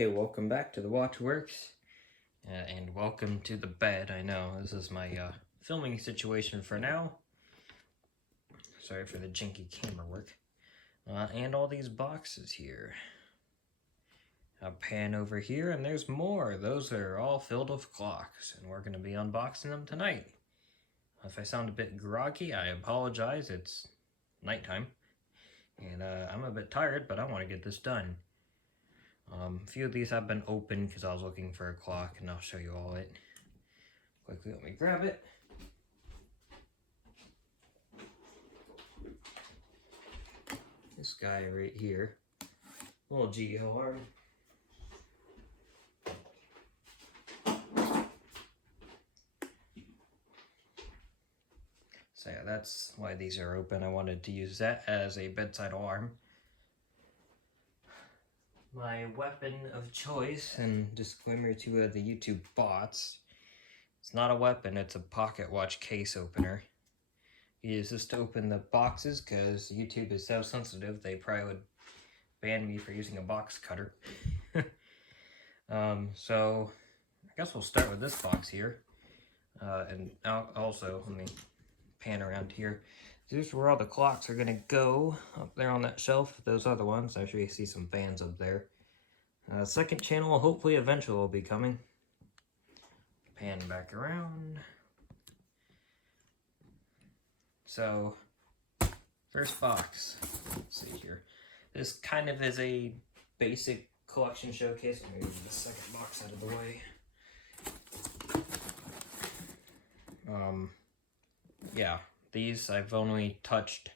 Okay, welcome back to the Watchworks, and welcome to the bed. I know, this is my filming situation for now. Sorry for the janky camera work. And all these boxes here. A pan over here, and there's more. Those are all filled with clocks, and we're going to be unboxing them tonight. If I sound a bit groggy, I apologize. It's nighttime, and I'm a bit tired, but I want to get this done. A few of these have been opened because I was looking for a clock, and I'll show you all it. Quickly, let me grab it. This guy right here, little GEO arm. So yeah, that's why these are open. I wanted to use that as a bedside alarm. My weapon of choice, and disclaimer to the YouTube bots, it's not a weapon, it's a pocket watch case opener. You use this to open the boxes because YouTube is so sensitive, they probably would ban me for using a box cutter. So I guess we'll start with this box here. And also, let me pan around here. This is where all the clocks are gonna go, up there on that shelf. Those other ones, I'm sure you see some fans up there. Second channel, hopefully eventually will be coming. Pan back around. So, first box, let's see here. This kind of is a basic collection showcase. Let me move the second box out of the way. Yeah, these I've only touched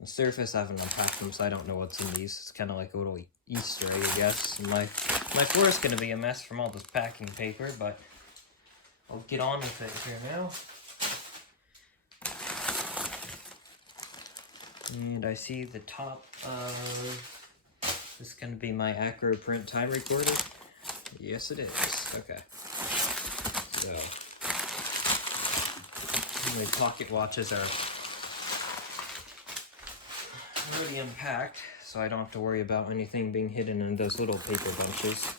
the surface. I haven't unpacked them, so I don't know what's in these. It's kind of like a little Easter egg, I guess. My floor is going to be a mess from all this packing paper, but I'll get on with it here now. And I see the top of this is going to be my Acroprint time recorder. Yes, it is. Okay. So, the pocket watches are already unpacked, so I don't have to worry about anything being hidden in those little paper bunches.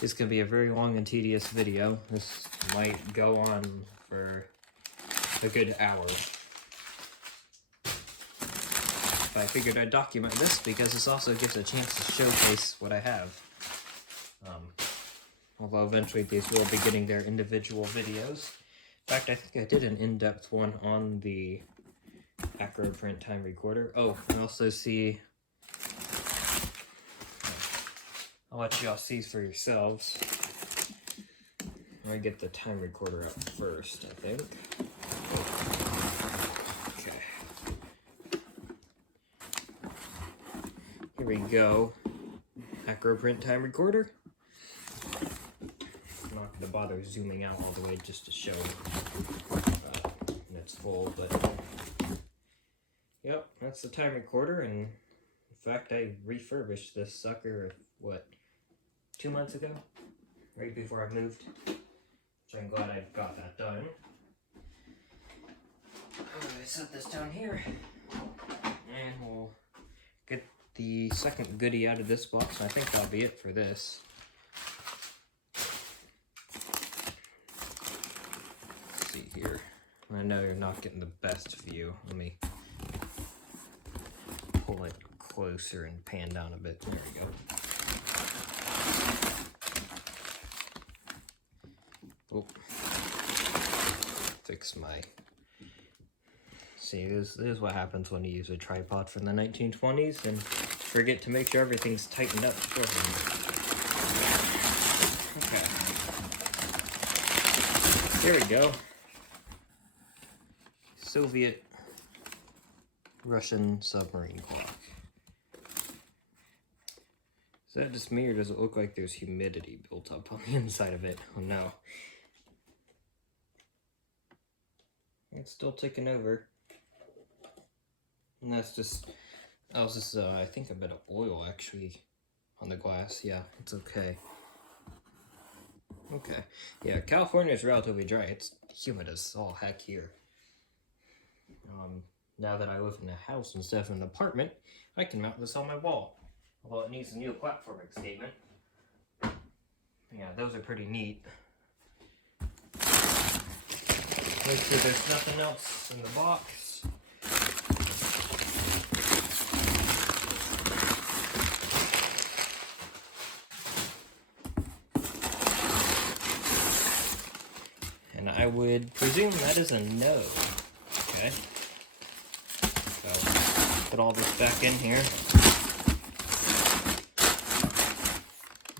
This could be a very long and tedious video. This might go on for a good hour. But I figured I'd document this because this also gives a chance to showcase what I have. Although eventually these will be getting their individual videos. In fact, I think I did an in-depth one on the Acroprint time recorder. Oh, I also see... I'll let y'all see for yourselves. I get the time recorder out first, I think. Okay. Here we go. Acroprint time recorder. I'm not going to bother zooming out all the way just to show when it's full, but yep, that's the time recorder. And in fact, I refurbished this sucker, what, 2 months ago, right before I moved, which I'm glad I got that done. I set this down here, and we'll get the second goodie out of this box. I think that'll be it for this. Let's see here. I know you're not getting the best view. Let me pull it closer and pan down a bit. There we go. Oh, fix my... See, this is what happens when you use a tripod from the 1920s and forget to make sure everything's tightened up beforehand. Okay. Here we go. Soviet Russian submarine clock. Is that just me, or does it look like there's humidity built up on the inside of it? Oh no. It's still ticking over. And that's just, that was just, I think a bit of oil actually on the glass. Yeah, it's okay. Okay. Yeah, California is relatively dry. It's humid as all heck here. now that I live in a house instead of an apartment, I can mount this on my wall. Although it needs a new platform escapement. Yeah, those are pretty neat. Make sure there's nothing else in the box. And I would presume that is a no. Okay. So, put all this back in here.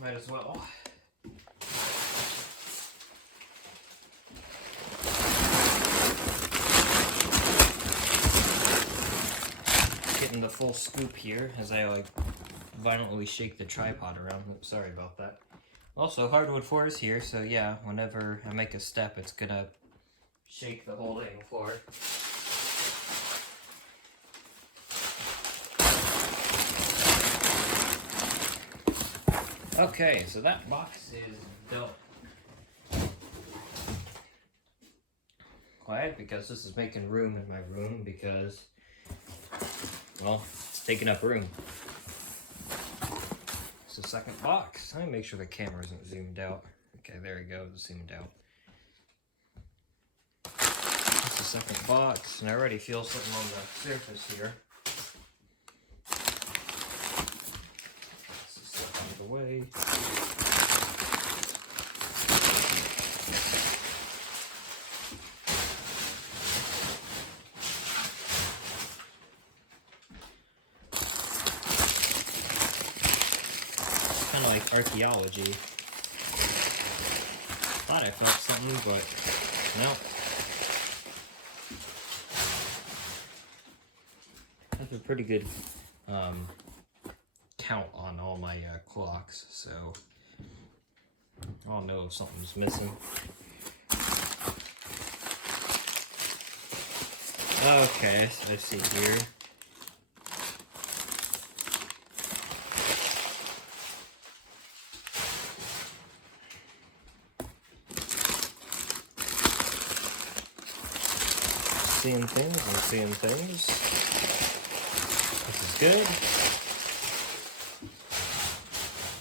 Might as well. Getting the full scoop here as I like violently shake the tripod around. Oops, sorry about that. Also, hardwood floors here, so yeah, whenever I make a step, it's gonna shake the whole dang floor. Okay, so that box is done. Quiet, because this is making room in my room, because, well, it's taking up room. It's the second box. Let me make sure the camera isn't zoomed out. Okay, there we go, it's zoomed out. It's the second box, and I already feel something on the surface here. This is stuff out of the way. Kind of like archaeology. Thought I felt something, but nope. That's a pretty good count on all my clocks, so I'll know if something's missing. Okay, so I see here. Seeing things, I'm seeing things. This is good.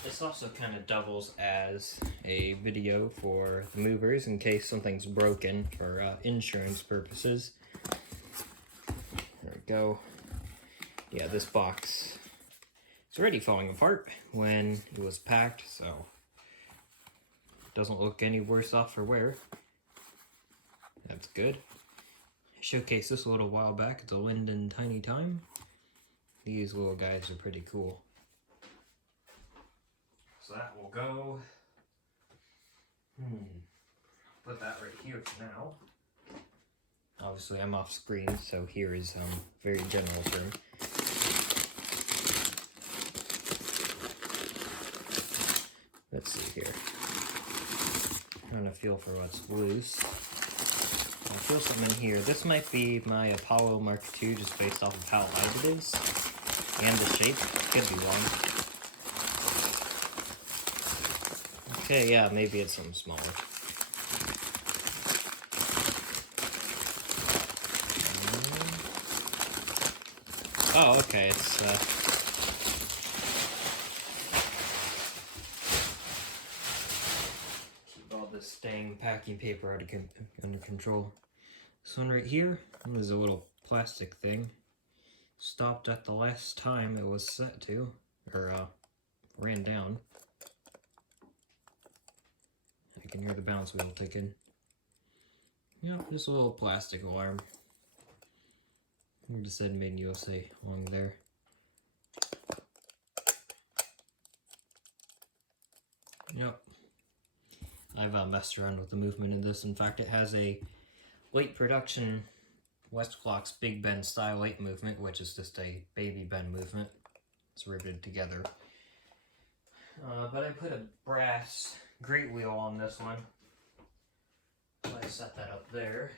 This also kind of doubles as a video for the movers in case something's broken for insurance purposes. There we go. Yeah, this box is already falling apart when it was packed, so it doesn't look any worse off for wear. That's good. Showcased this a little while back at the Linden Tiny Time. These little guys are pretty cool. So that will go. Put that right here for now. Obviously I'm off screen, so here is very general term. Let's see here. Trying to feel for what's loose. I feel something in here. This might be my Apollo Mark II, just based off of how light it is. And the shape. Could be wrong. Okay, yeah, maybe it's something smaller. Oh, okay, it's keep all this staying packing paper under control. This one right here is a little plastic thing. Stopped at the last time it was set to, or ran down. I can hear the balance wheel ticking. Yep, just a little plastic alarm. It just said Made in USA along there. Yep. I've messed around with the movement in this. In fact, it has a late production Westclox Big Ben style late movement, which is just a baby Ben movement. It's riveted together. But I put a brass grate wheel on this one. So I set that up there.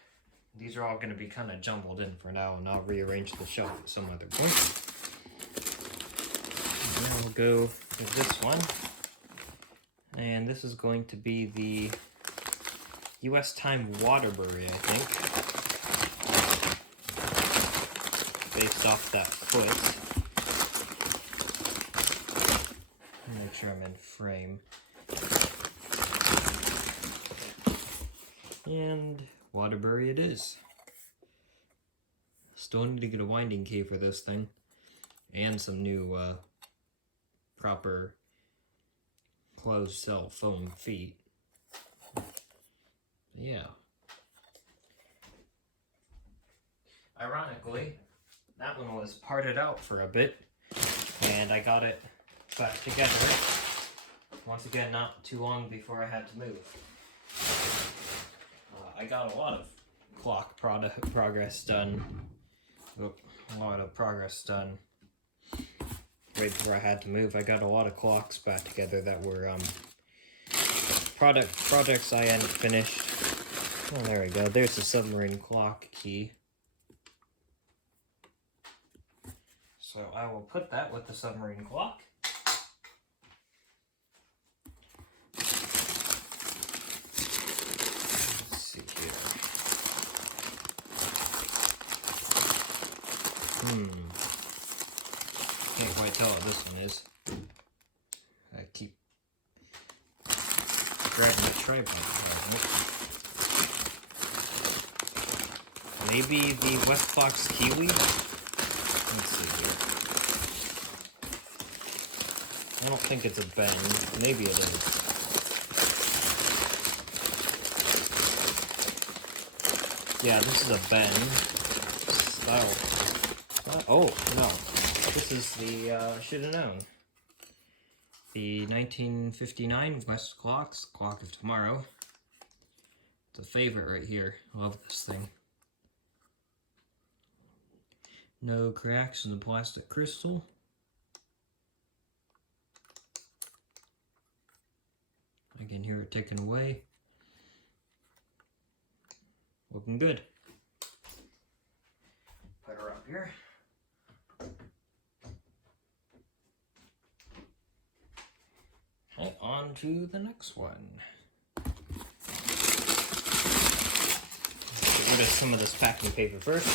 These are all going to be kind of jumbled in for now, and I'll rearrange the shelf at some other point. And then we'll go with this one. And this is going to be the US Time Waterbury, I think. based off that foot. Make sure I'm in frame. And Waterbury it is. Still need to get a winding key for this thing. And some new proper closed cell foam feet. Yeah. Ironically, that one was parted out for a bit, and I got it back together. Once again, not too long before I had to move. I got a lot of clock progress done. A lot of progress done right before I had to move. I got a lot of clocks back together that were projects I hadn't finished. Oh, there we go. There's the submarine clock key. So I will put that with the submarine clock. Let's see here. Can't quite tell what this one is. I keep grabbing the tripod. Maybe the Westfox Kiwi? Let's see here. I don't think it's a bend. Maybe it is. Yeah, this is a bend. Style. Oh, no. This is the, should have known. The 1959 West Clocks, Clock of Tomorrow. It's a favorite right here. Love this thing. No cracks in the plastic crystal. I can hear it ticking away. Looking good. Put her up here. Okay, on to the next one. Get rid of some of this packing paper first.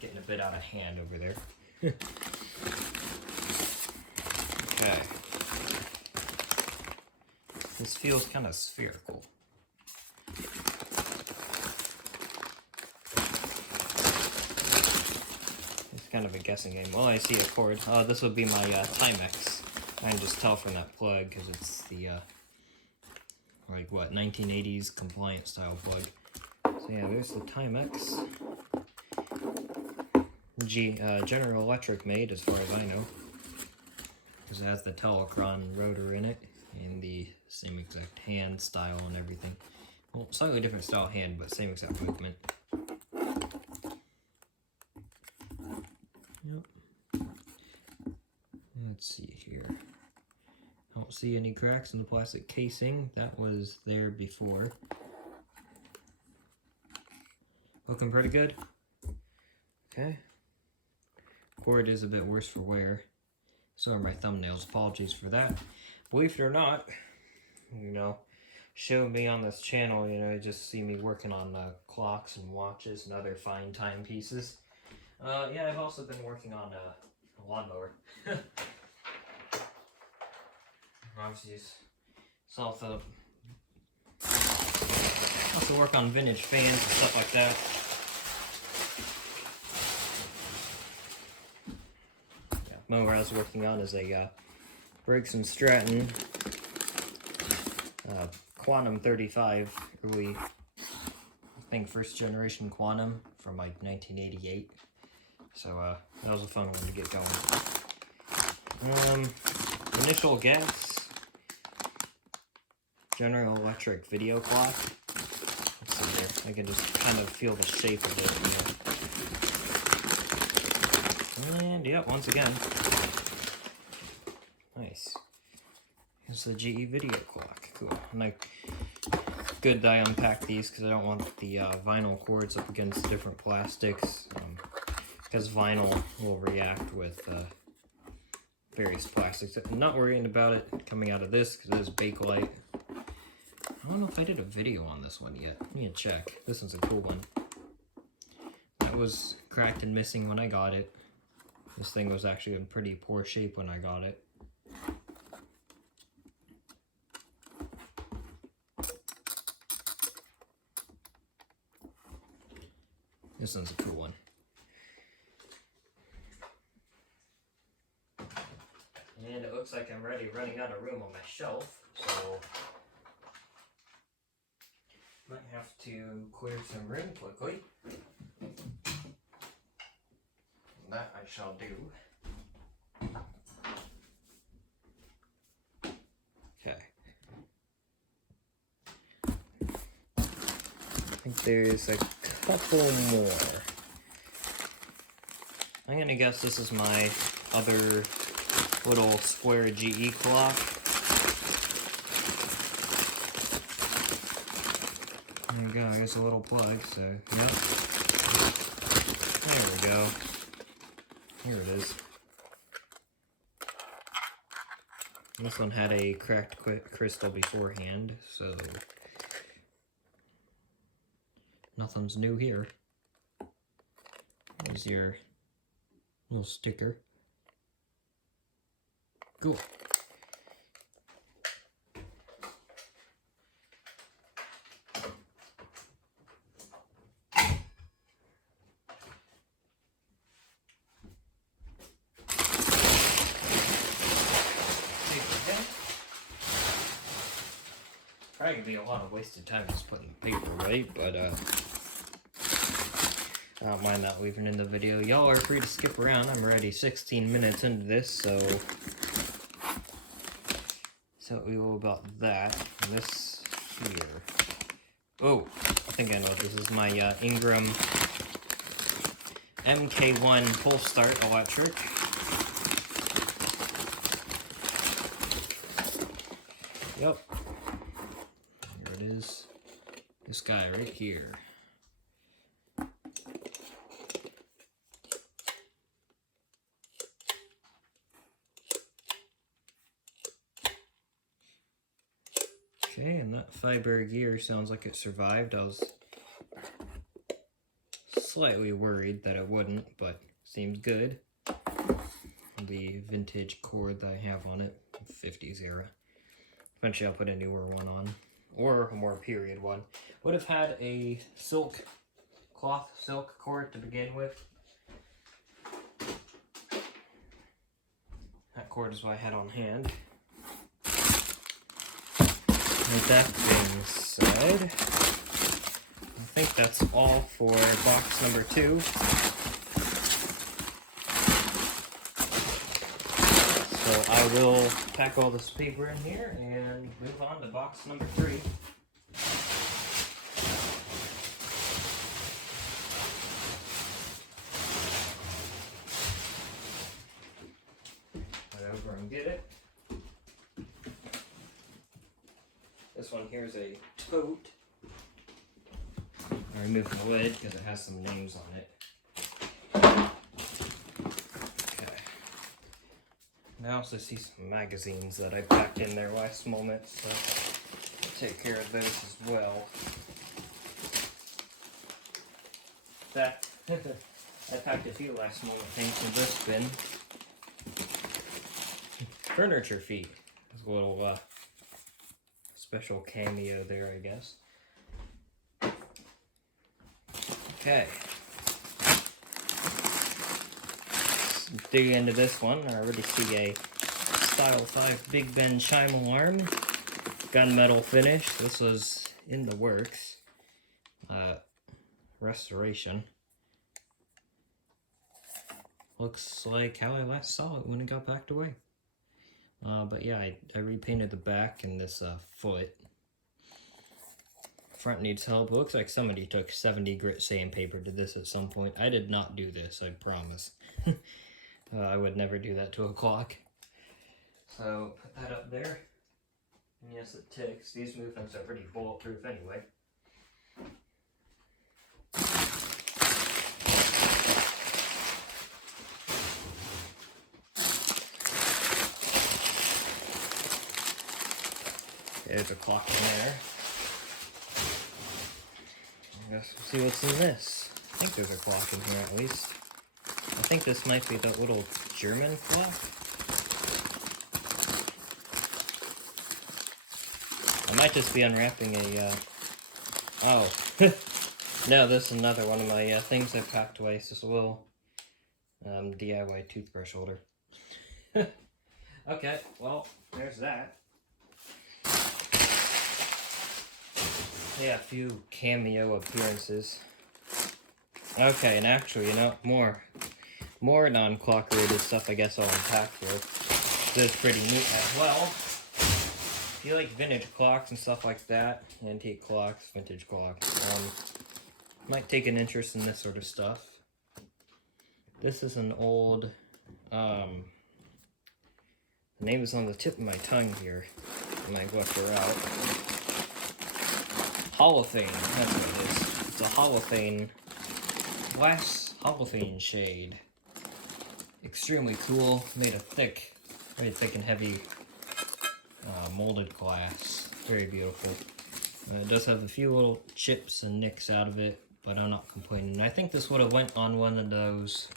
Getting a bit out of hand over there. Okay. This feels kind of spherical. It's kind of a guessing game. Well, I see a cord. Oh, this would be my Timex. I can just tell from that plug because it's the, like what, 1980s compliant style plug. So yeah, there's the Timex. General Electric made, as far as I know. Because it has the Telecron rotor in it, and the same exact hand style and everything. Well, slightly different style hand, but same exact movement. Yep. Let's see here. I don't see any cracks in the plastic casing. That was there before. Looking pretty good. Okay. Cord is a bit worse for wear. So are my thumbnails. Apologies for that. Believe it or not, you know, show me on this channel, you know, you just see me working on clocks and watches and other fine timepieces. Yeah, I've also been working on a lawnmower. Obviously, also work on vintage fans and stuff like that. Mower I was working on is a Briggs & Stratton Quantum 35, early, I think first generation Quantum from like 1988. So that was a fun one to get going. Initial guess, General Electric video clock. Let's see here. I can just kind of feel the shape of it here. And yeah, once again, nice. Here's the GE video clock. Cool. And good that I unpack these because I don't want the vinyl cords up against different plastics. Because vinyl will react with various plastics. I'm not worrying about it coming out of this because it is Bakelite. I don't know if I did a video on this one yet. Let me check. This one's a cool one. That was cracked and missing when I got it. This thing was actually in pretty poor shape when I got it. This one's a cool one. And it looks like I'm already running out of room on my shelf, so might have to clear some room quickly. That I shall do. Okay. I think there's a couple more. I'm gonna guess this is my other little square GE clock. There we go, I guess a little plug, so, yep. There we go. Here it is. This one had a cracked crystal beforehand, so nothing's new here. There's your little sticker. Cool. Probably gonna be a lot of wasted time just putting the paper away, but I don't mind that leaving in the video. Y'all are free to skip around. I'm already 16 minutes into this, so we will about that. And this here. Oh, I think I know what this is. My Ingram MK1 pull start electric. Yep. Here it is. This guy right here. Okay, and that fiber gear sounds like it survived. I was slightly worried that it wouldn't, but seems good. The vintage cord that I have on it, 50s era. Eventually I'll put a newer one on, or a more period one. Would have had a silk cord to begin with. That cord is what I had on hand. With that being said, I think that's all for box number 2. So I will pack all this paper in here and move on to box number 3. Right over and get it. This one here is a tote. I removed the lid because it has some names on it. Okay. I also see some magazines that I packed in there last moment, so I'll take care of those as well. That I packed a few last moment things from this bin. Furniture feet. There's a little special cameo there, I guess. Okay. Let's dig into this one. I already see a Style 5 Big Ben chime alarm. Gunmetal finish. This was in the works. Restoration. Looks like how I last saw it when it got packed away. But yeah, I repainted the back and this foot. Front needs help. It looks like somebody took 70 grit sandpaper to this at some point. I did not do this, I promise. I would never do that to a clock. So put that up there. And yes, it ticks. These movements are pretty bulletproof anyway. There's a clock in there. Let's see what's in this. I think there's a clock in here at least. I think this might be the little German clock. I might just be unwrapping a, oh. No, this is another one of my things I packed away. It's this little DIY toothbrush holder. Okay, well, there's that. Yeah, a few cameo appearances. Okay, and actually, you know, more non-clock related stuff I guess I'll unpack here. This is pretty neat as well. If you like vintage clocks and stuff like that, antique clocks, vintage clocks, might take an interest in this sort of stuff. This is an old, the name is on the tip of my tongue here. I might whip her out. Holophane, that's what it is. It's a Holophane, glass Holophane shade. Extremely cool, made of thick, very thick and heavy molded glass. Very beautiful. It does have a few little chips and nicks out of it, but I'm not complaining. I think this would have went on one of those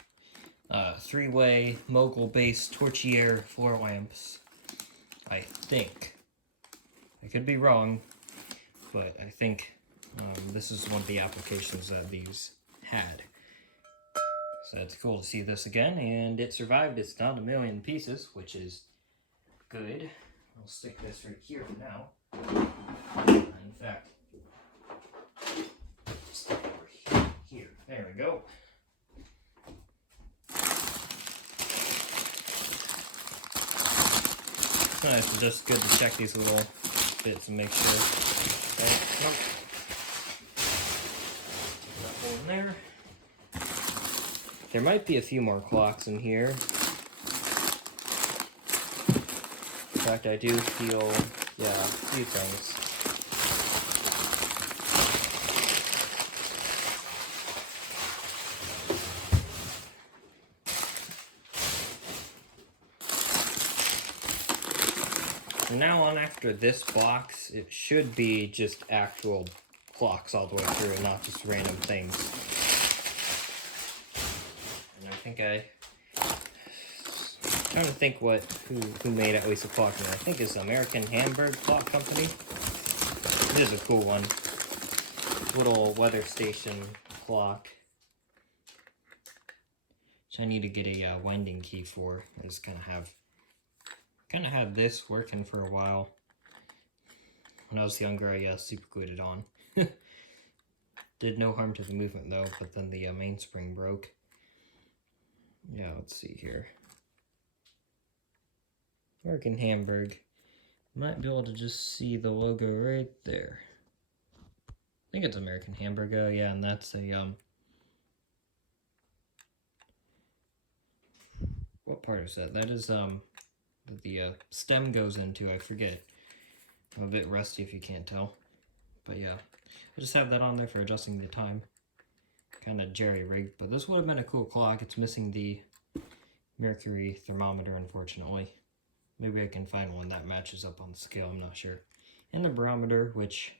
three-way mogul-based Torchier floor lamps. I think. I could be wrong, but I think this is one of the applications that these had. So it's cool to see this again, and it survived. It's not a million pieces, which is good. I'll stick this right here for now. In fact, stick it over here. There we go. It's just good to check these little bits and make sure. Okay, nope. That one in there. There might be a few more clocks in here. In fact, I do feel, yeah, a few things. From now on, after this box, it should be just actual clocks all the way through and not just random things. And I think I'm trying to think who made at least a clock in there. I think it's American Hamburg Clock Company. This is a cool one. Little weather station clock. Which I need to get a winding key for. I just kind of had this working for a while. When I was younger, I super glued it on. Did no harm to the movement though, but then the mainspring broke. Yeah, let's see here. American Hamburg. Might be able to just see the logo right there. I think it's American Hamburg. Oh yeah, and that's a what part is that? That is the stem goes into, I forget. I'm a bit rusty if you can't tell. But yeah, I just have that on there for adjusting the time. Kind of jerry-rigged, but this would have been a cool clock. It's missing the mercury thermometer, unfortunately. Maybe I can find one that matches up on the scale, I'm not sure. And the barometer, which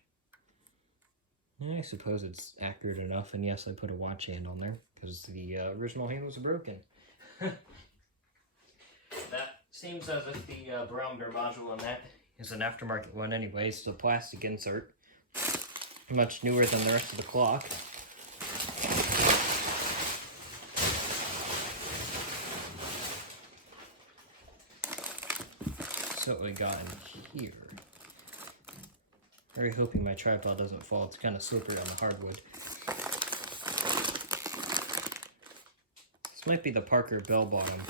I suppose it's accurate enough. And yes, I put a watch hand on there because the original hand was broken. That seems as if the barometer module on that is an aftermarket one anyway. It's a plastic insert. Much newer than the rest of the clock. So what we got in here. Very hoping my tripod doesn't fall. It's kind of slippery on the hardwood. This might be the Parker bell bottom.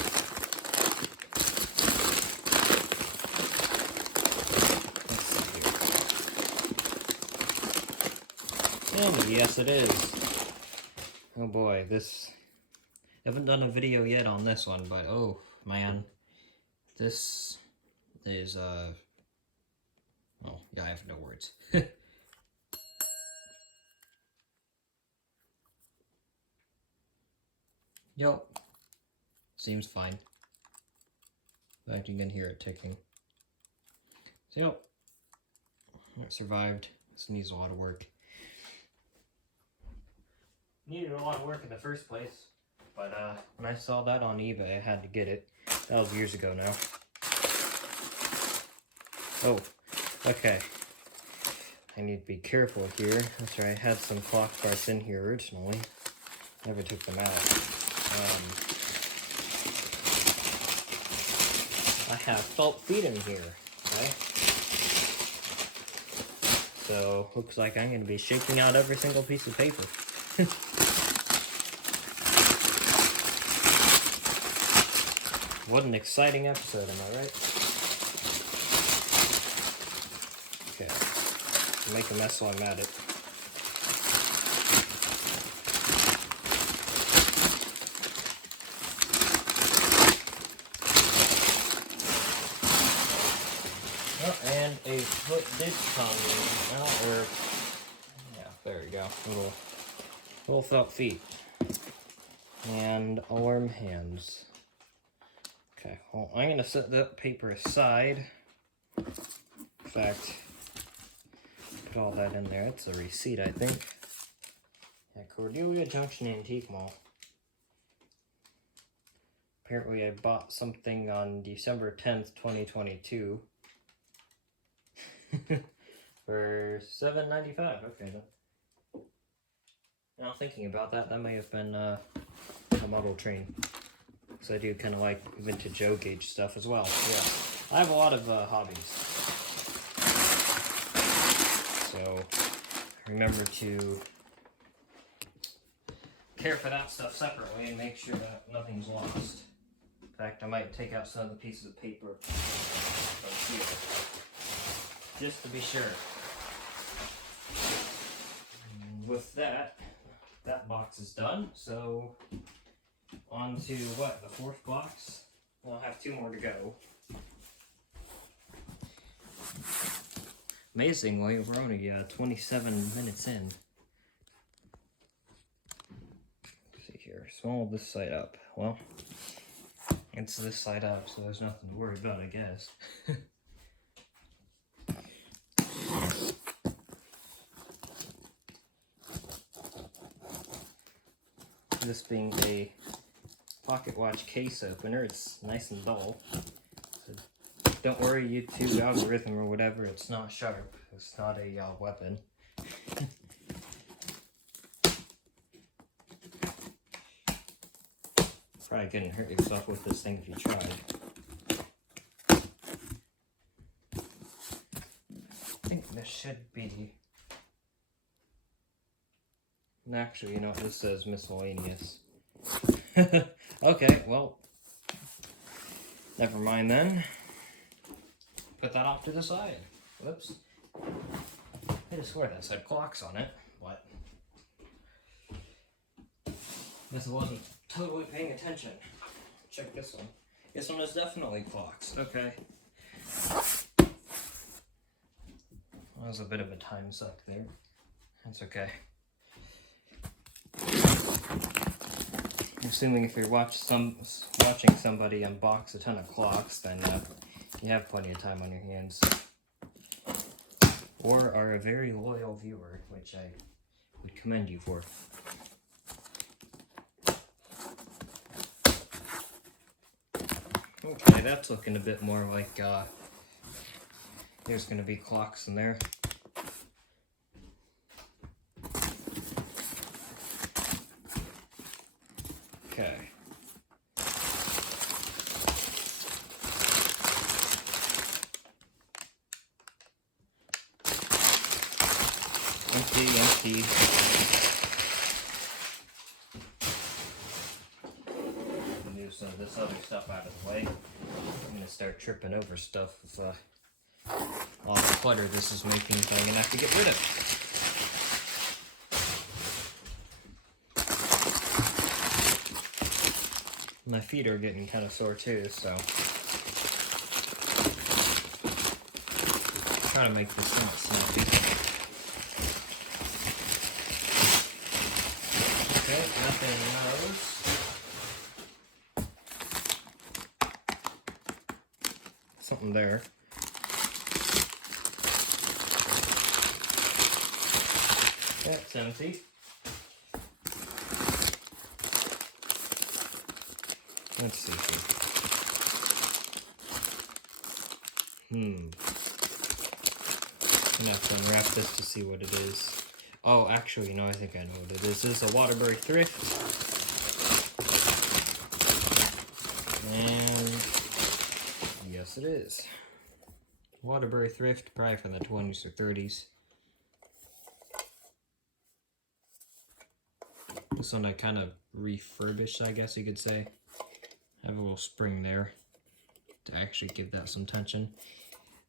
And yes, it is. Oh boy, this... I haven't done a video yet on this one, but oh man. This is, oh, yeah, I have no words. Yup. Seems fine. In fact, you can hear it ticking. So, yep. It survived. This needs a lot of work. needed a lot of work in the first place. But when I saw that on eBay, I had to get it. That was years ago now. Oh, okay. I need to be careful here. That's right, I had some clock parts in here originally. Never took them out. I have felt feet in here, okay? So, looks like I'm going to be shaking out every single piece of paper. What an exciting episode, am I right? Okay. Make a mess while I'm at it. Oh, and a foot did come out, or yeah, there we go. Little felt feet and arm hands. Okay, well, I'm gonna set that paper aside. In fact, put all that in there. It's a receipt, I think. At Cordelia Junction Antique Mall. Apparently, I bought something on December 10th, 2022. For $7.95. Okay, then. Now, thinking about that, that may have been a model train. Because I do kind of like vintage O-gauge stuff as well. Yeah, I have a lot of hobbies. So, remember to care for that stuff separately and make sure that nothing's lost. In fact, I might take out some of the pieces of paper from here, just to be sure. And with that, that box is done, so on to what, the fourth box? I'll have 2 more to go. Amazingly, we're only 27 minutes in. Let's see here, small this side up. Well, it's this side up, so there's nothing to worry about, I guess. This being a pocket watch case opener, it's nice and dull. So don't worry, YouTube algorithm or whatever, it's not sharp. It's not a weapon. Probably couldn't hurt yourself with this thing if you tried. I think this should be... Actually, you know, this says miscellaneous. Okay, well, never mind then. Put that off to the side. Whoops. I just swear that said clocks on it, but guess I wasn't totally paying attention. Check this one. This one is definitely clocks. Okay. That was a bit of a time suck there. That's okay. I'm assuming if you're watching somebody unbox a ton of clocks, then you have plenty of time on your hands. Or are a very loyal viewer, which I would commend you for. Okay, that's looking a bit more like there's going to be clocks in there. Okay. Empty. Move some of this other stuff out of the way. I'm gonna start tripping over stuff with all the clutter this is making, so I'm gonna have to get rid of it. My feet are getting kind of sore too, so trying to make this not snappy. Okay, nothing in those. Something there. That's empty. Let's see here. I'm gonna have to unwrap this to see what it is. Oh, actually, you know, I think I know what it is. This is a Waterbury Thrift. And yes, it is. Waterbury Thrift, probably from the 20s or 30s. This one I kind of refurbished, I guess you could say. Have a little spring there to actually give that some tension.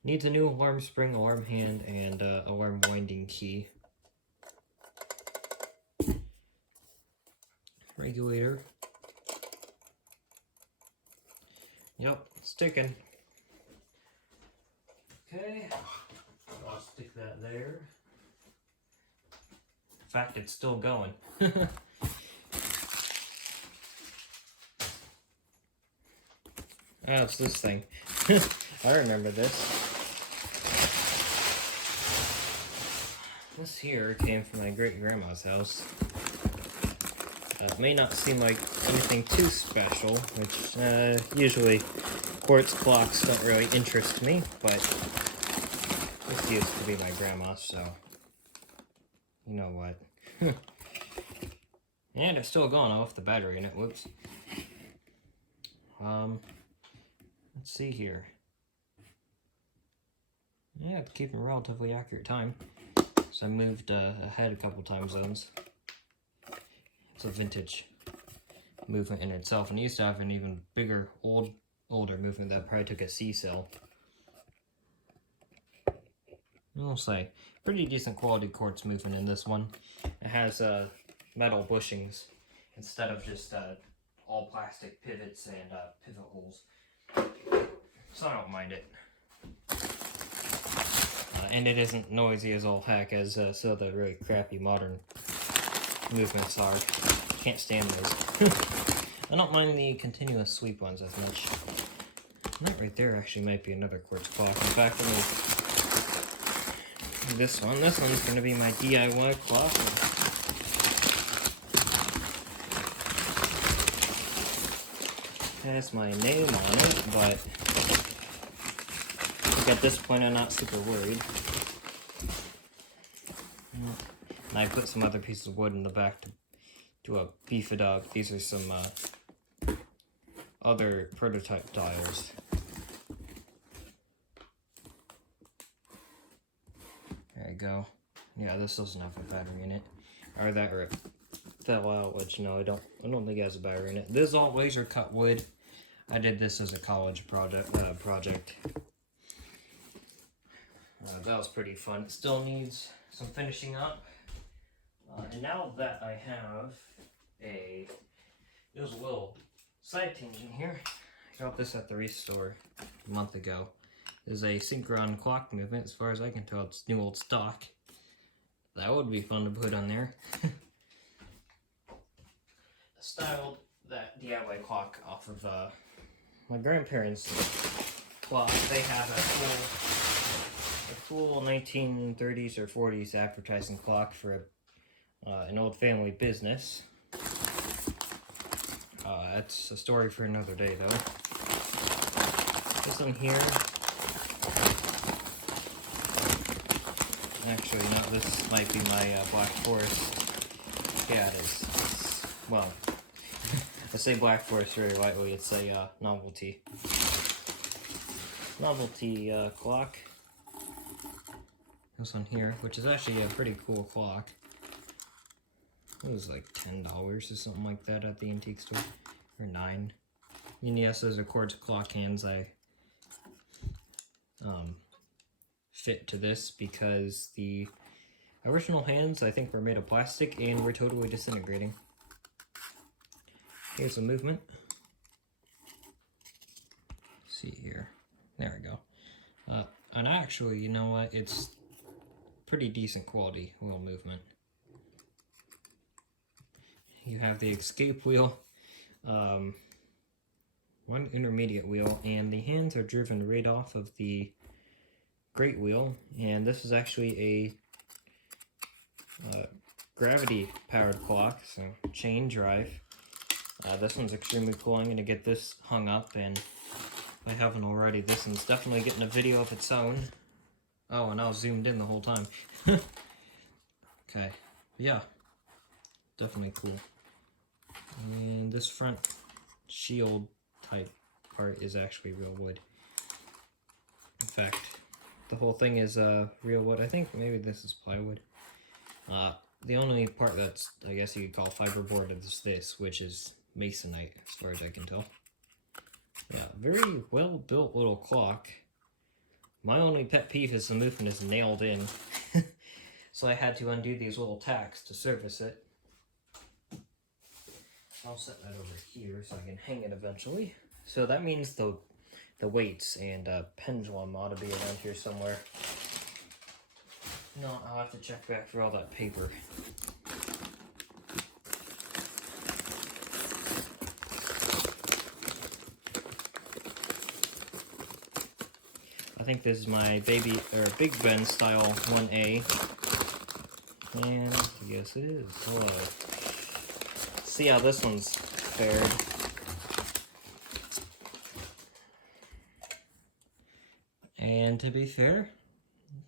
Needs a new alarm spring, alarm hand, and alarm winding key. Regulator. Yep, sticking. Okay, I'll stick that there. In fact, it's still going. Oh, it's this thing. I remember this. This here came from my great-grandma's house. It may not seem like anything too special, which usually quartz clocks don't really interest me, but this used to be my grandma's, so you know what. And it's still going off the battery in it, whoops. Let's see here. Yeah, it's keeping relatively accurate time. So I moved ahead a couple time zones. It's a vintage movement in itself, and it used to have an even bigger, older movement that probably took a C-cell. I'll say, pretty decent quality quartz movement in this one. It has metal bushings instead of just all plastic pivots and pivot holes. So I don't mind it. And it isn't noisy as all heck as some of the really crappy modern movements are. Can't stand those. I don't mind the continuous sweep ones as much. That right there actually might be another quartz clock. In fact, this one's going to be my DIY clock. It has my name on it, but at this point I'm not super worried. And I put some other pieces of wood in the back to do a beef it up. These are some other prototype dials. There you go. Yeah, this doesn't have a battery in it. Or it fell out, which no, I don't think it has a battery in it. This is all laser cut wood. I did this as a college project. That was pretty fun. It still needs some finishing up. And now that I have there's a little side tangent here. I got this at the Restore a month ago. There's a Synchron clock movement. As far as I can tell, it's new old stock. That would be fun to put on there. I styled that DIY clock off of my grandparents' clock. They have a full 1930s or 40s advertising clock for an old family business. That's a story for another day, though. This one here. Actually, no, this might be my Black Forest. Yeah, it is. Well, I say Black Forest very lightly. It's a novelty clock. This one here, which is actually a pretty cool clock. It was like $10 or something like that at the antique store, or $9. And yes, those are quartz clock hands. I fit to this because the original hands I think were made of plastic and were totally disintegrating. Here's the movement. Let's see here. There we go. And actually, you know what? It's pretty decent quality wheel movement. You have the escape wheel, one intermediate wheel, and the hands are driven right off of the great wheel. And this is actually a gravity powered clock, so chain drive. This one's extremely cool. I'm going to get this hung up, and if I haven't already, this one's definitely getting a video of its own. Oh, and I was zoomed in the whole time. Okay, yeah, definitely cool. And this front shield type part is actually real wood. In fact, the whole thing is real wood. I think maybe this is plywood. The only part that's, I guess you could call fiberboard is this, which is masonite, as far as I can tell. Yeah, very well built little clock. My only pet peeve is the movement is nailed in. So I had to undo these little tacks to service it. I'll set that over here so I can hang it eventually. So that means the weights and pendulum ought to be around here somewhere. No, I'll have to check back for all that paper. I think this is my Big Ben style 1A. And yes it is. Hello. See how this one's fared. And to be fair,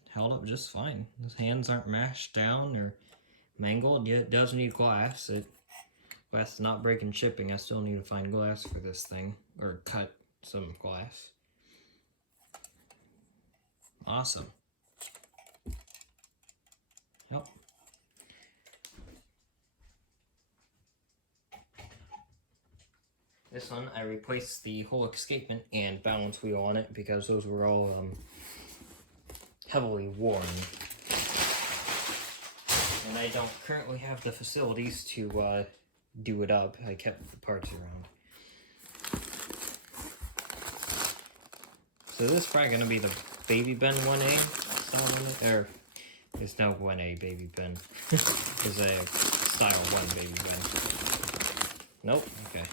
held up just fine. His hands aren't mashed down or mangled. It does need glass. Glass is not breaking shipping. I still need to find glass for this thing. Or cut some glass. Awesome. Yep. This one, I replaced the whole escapement and balance wheel on it because those were all heavily worn. And I don't currently have the facilities to do it up. I kept the parts around. So this is probably going to be the Baby Ben 1A style one, or it's no 1A Baby Ben. It's a style 1 Baby Ben. Nope, okay.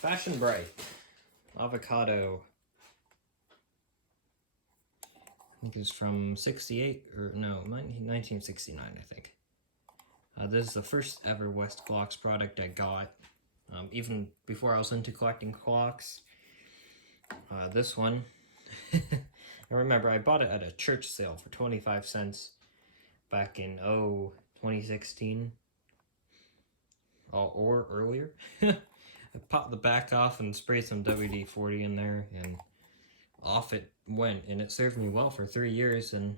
Fashion Bright. Avocado. I think it's from 68, or no, 1969, I think. This is the first ever Westclox product I got. Even before I was into collecting clocks. This one, I remember I bought it at a church sale for 25 cents back in, 2016. Or earlier. I popped the back off and sprayed some WD-40 in there, and off it went, and it served me well for 3 years, and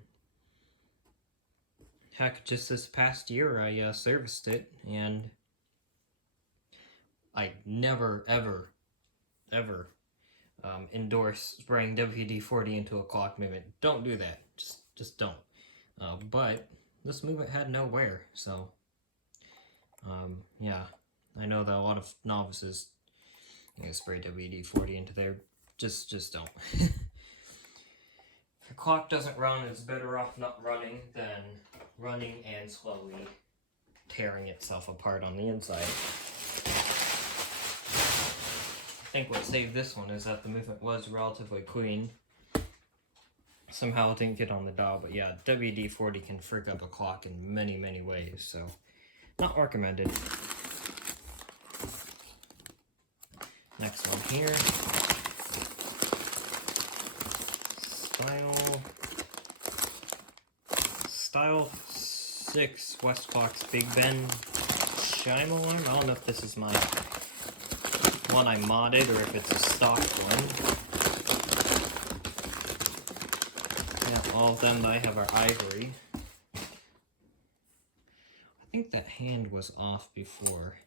heck, just this past year I serviced it, and I never, ever endorse spraying WD-40 into a clock movement. Don't do that. Just don't. But this movement had no wear, so yeah. I know that a lot of novices spray WD-40 into there. Just don't. If your clock doesn't run, it's better off not running than running and slowly tearing itself apart on the inside. I think what saved this one is that the movement was relatively clean. Somehow it didn't get on the dial, but yeah, WD-40 can frick up a clock in many, many ways, so not recommended. Next one here. Style 6 Westclox Big Ben chime alarm. I don't know if this is my one I modded or if it's a stock one. Yeah, all of them that I have are ivory. I think that hand was off before.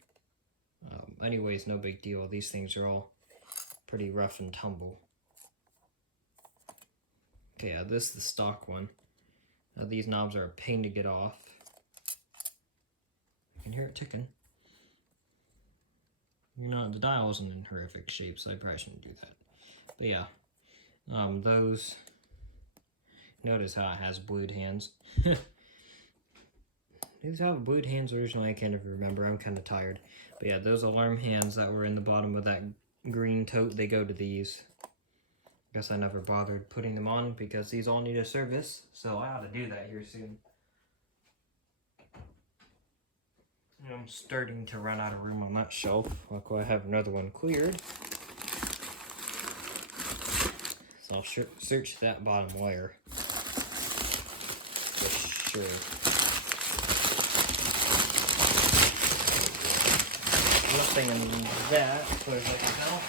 Anyways, no big deal. These things are all pretty rough and tumble. Okay, this is the stock one. These knobs are a pain to get off. I can hear it ticking. You know, the dial isn't in horrific shape, so I probably shouldn't do that. But yeah, those. Notice how it has blued hands. These have blued hands originally. I can't even remember. I'm kind of tired. But yeah, those alarm hands that were in the bottom of that green tote, they go to these. Guess I never bothered putting them on because these all need a service, so I ought to do that here soon. starting to run out of room on that shelf. Look, I have another one cleared. So I'll search that bottom layer for sure. Nothing in that, as far as I can tell.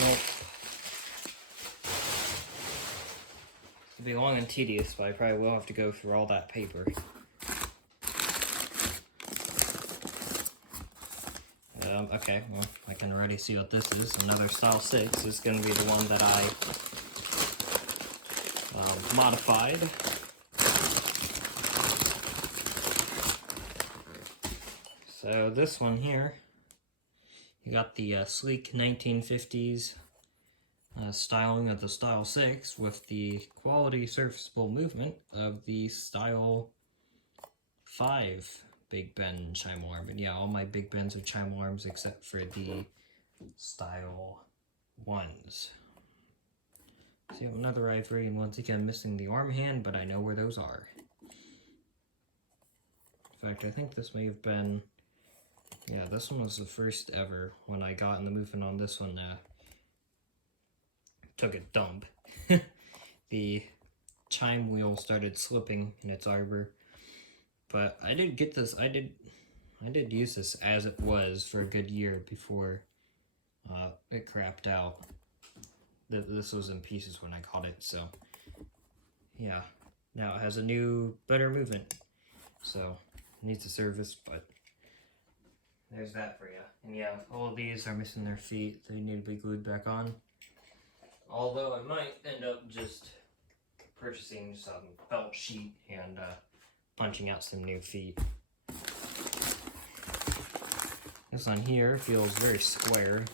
Nope. It'll be long and tedious, but I probably will have to go through all that paper. Okay, well, I can already see what this is. Another Style 6. This is going to be the one that I modified. So this one here, you got the sleek 1950s styling of the Style 6 with the quality serviceable movement of the Style 5 Big Ben chime alarm. And yeah, all my Big Bens are chime alarms except for the Style 1s. So you have another ivory, and once again missing the arm hand, but I know where those are. In fact, I think this may have been, yeah, this one was the first ever when I got in the movement on this one. Took a dump. The chime wheel started slipping in its arbor. But I did get this, I did use this as it was for a good year before it crapped out. This was in pieces when I got it, so yeah. Now it has a new, better movement. So, it needs a service, but there's that for you. And yeah, all of these are missing their feet. They need to be glued back on. Although I might end up just purchasing some felt sheet and punching out some new feet. This one here feels very square.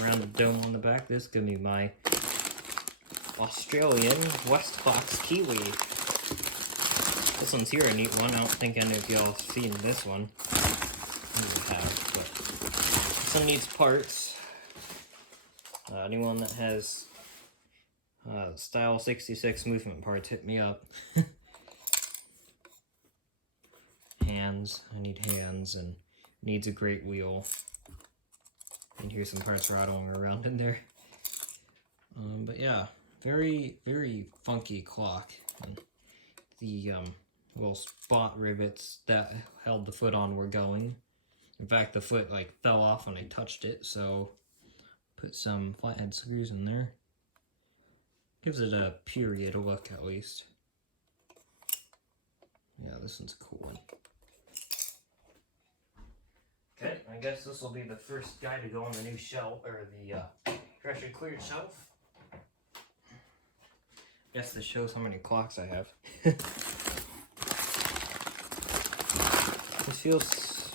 Rounded dome on the back. This is going to be my Australian Westclox Kiwi. This one's here a neat one. I don't think any of y'all have seen this one. I have, but this one needs parts. Anyone that has Style 66 movement parts, hit me up. Hands, I need hands, and needs a great wheel. And here's some parts rattling around in there. But yeah, very, very funky clock. And the little spot rivets that held the foot on were going. In fact, the foot like fell off when I touched it, so put some flathead screws in there. Gives it a period look at least. Yeah, this one's a cool one. Okay, I guess this will be the first guy to go on the new shelf, or the pressure cleared shelf. Guess this shows how many clocks I have. This feels...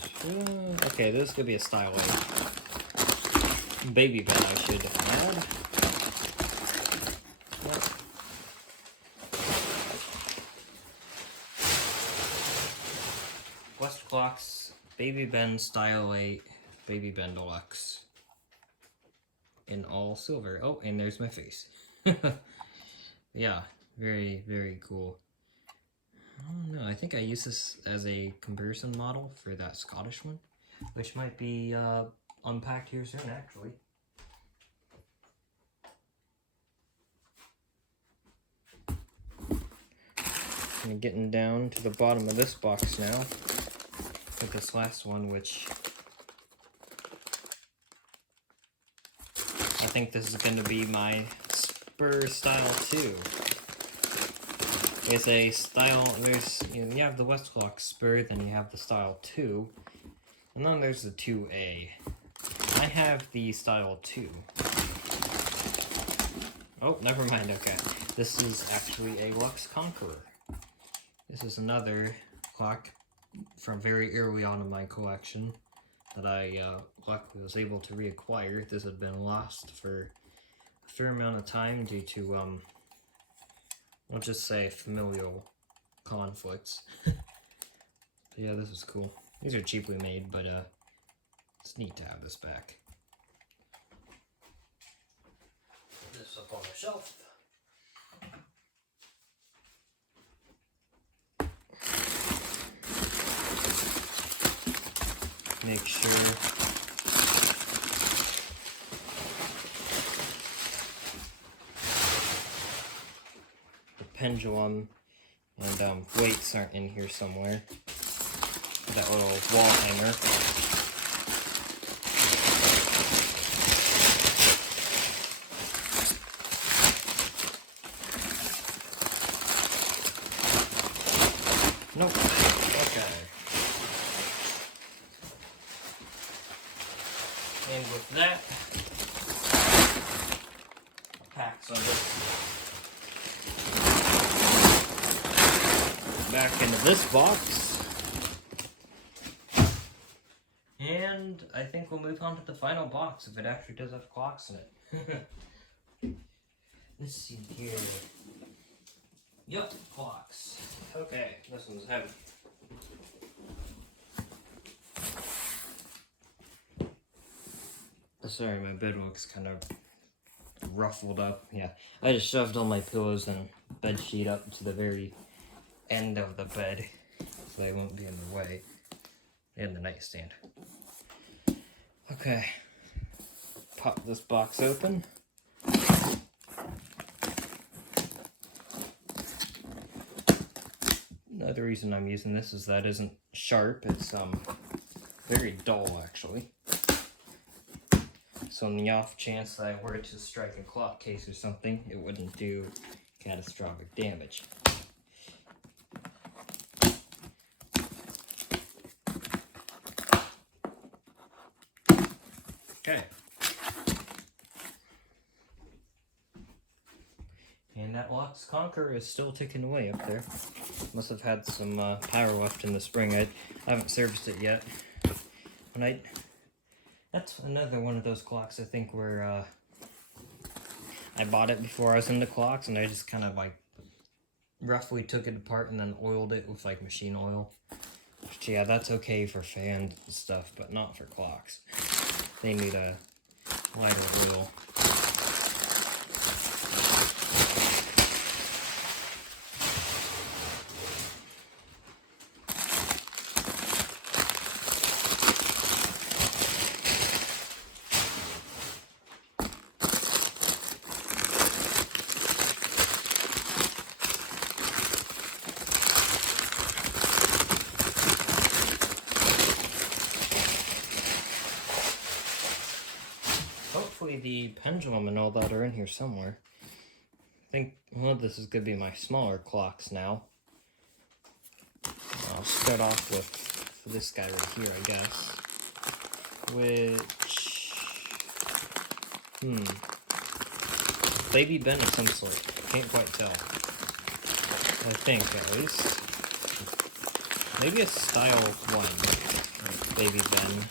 okay, this could be a Style 8. Baby bed I should add. Yep. Westclox Baby Ben Style 8 Baby Ben Deluxe in all silver. Oh, and there's my face. Yeah, very, very cool. I don't know, I think I use this as a comparison model for that Scottish one, which might be unpacked here soon, actually. I'm getting down to the bottom of this box now. With this last one, which I think this is going to be my Spur Style 2. It's a style, there's, you have the Westclox Spur, then you have the Style 2, and then there's the 2A. I have the Style 2. Oh, never mind, okay. This is actually a Lux Conqueror. This is another clock from very early on in my collection that I luckily was able to reacquire. This had been lost for a fair amount of time due to, I'll just say familial conflicts. But yeah, this is cool. These are cheaply made, but It's neat to have this back. Put this up on the shelf. Make sure the pendulum and weights aren't in here somewhere. That little wall hanger. Nope. Okay. And with that, pack some of this back into this box. And I think we'll move on to the final box if it actually does have clocks in it. Let's see here. Yup, clocks. Okay, this one's heavy. Sorry, my bed looks kind of ruffled up. Yeah, I just shoved all my pillows and bed sheet up to the very end of the bed so they won't be in the way. And the nightstand. Okay, pop this box open. Another reason I'm using this is that it isn't sharp, it's very dull actually. So in the off chance that I were to strike a clock case or something, it wouldn't do catastrophic damage. Okay. And that Locks Conquer is still ticking away up there. Must have had some power left in the spring. I haven't serviced it yet. And that's another one of those clocks, I think, where I bought it before I was into clocks, and I just kind of like roughly took it apart and then oiled it with like machine oil. Which, yeah, that's okay for fans and stuff, but not for clocks. They need a lighter oil. Hopefully the pendulum and all that are in here somewhere. I think, well, this is going to be my smaller clocks now. I'll start off with this guy right here, I guess. Which... Baby Ben of some sort. Can't quite tell. I think, at least. Maybe a Style 1. Baby Ben.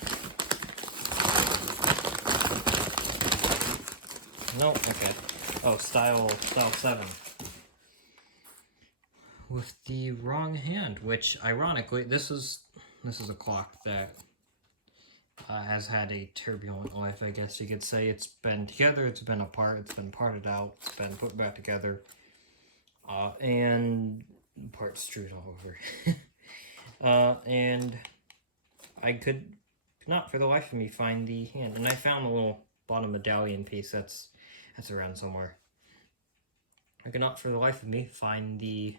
No, okay. Oh, Style 7. With the wrong hand, which, ironically, this is a clock that has had a turbulent life, I guess you could say. It's been together, it's been apart, it's been parted out, it's been put back together, and parts strewed all over. And I could not for the life of me find the hand, and I found the little bottom medallion piece that's around somewhere. I could not for the life of me find the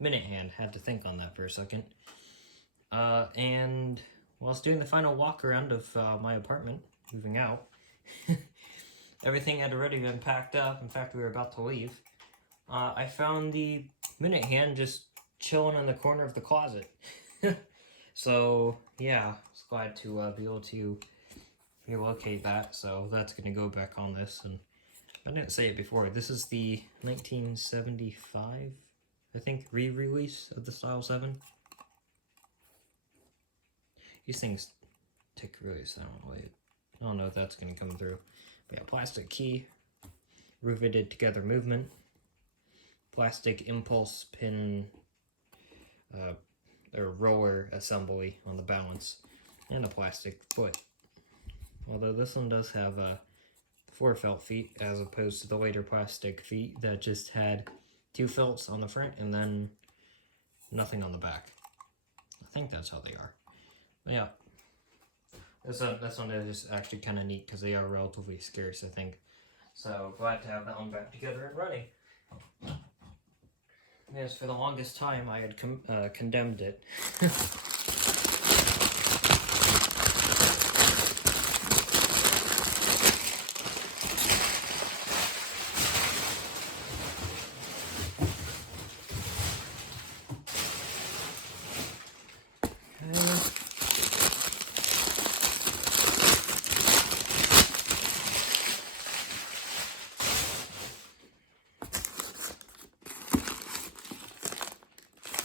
minute hand. Had to think on that for a second. And while I was doing the final walk around of my apartment, moving out, everything had already been packed up. In fact, we were about to leave. I found the minute hand just chilling in the corner of the closet. So, yeah, I was glad to be able to relocate that. So that's going to go back on this. And I didn't say it before. This is the 1975, I think, re-release of the Style 7. These things tick really silently. I don't know if that's going to come through. But yeah, plastic key, riveted together movement, plastic impulse pin, or roller assembly on the balance, and a plastic foot. Although this one does have 4 felt feet as opposed to the later plastic feet that just had 2 felts on the front and then nothing on the back. I think that's how they are. But yeah, this one is actually kind of neat because they are relatively scarce, I think. So glad to have that one back together and running. Yes, for the longest time I had condemned it.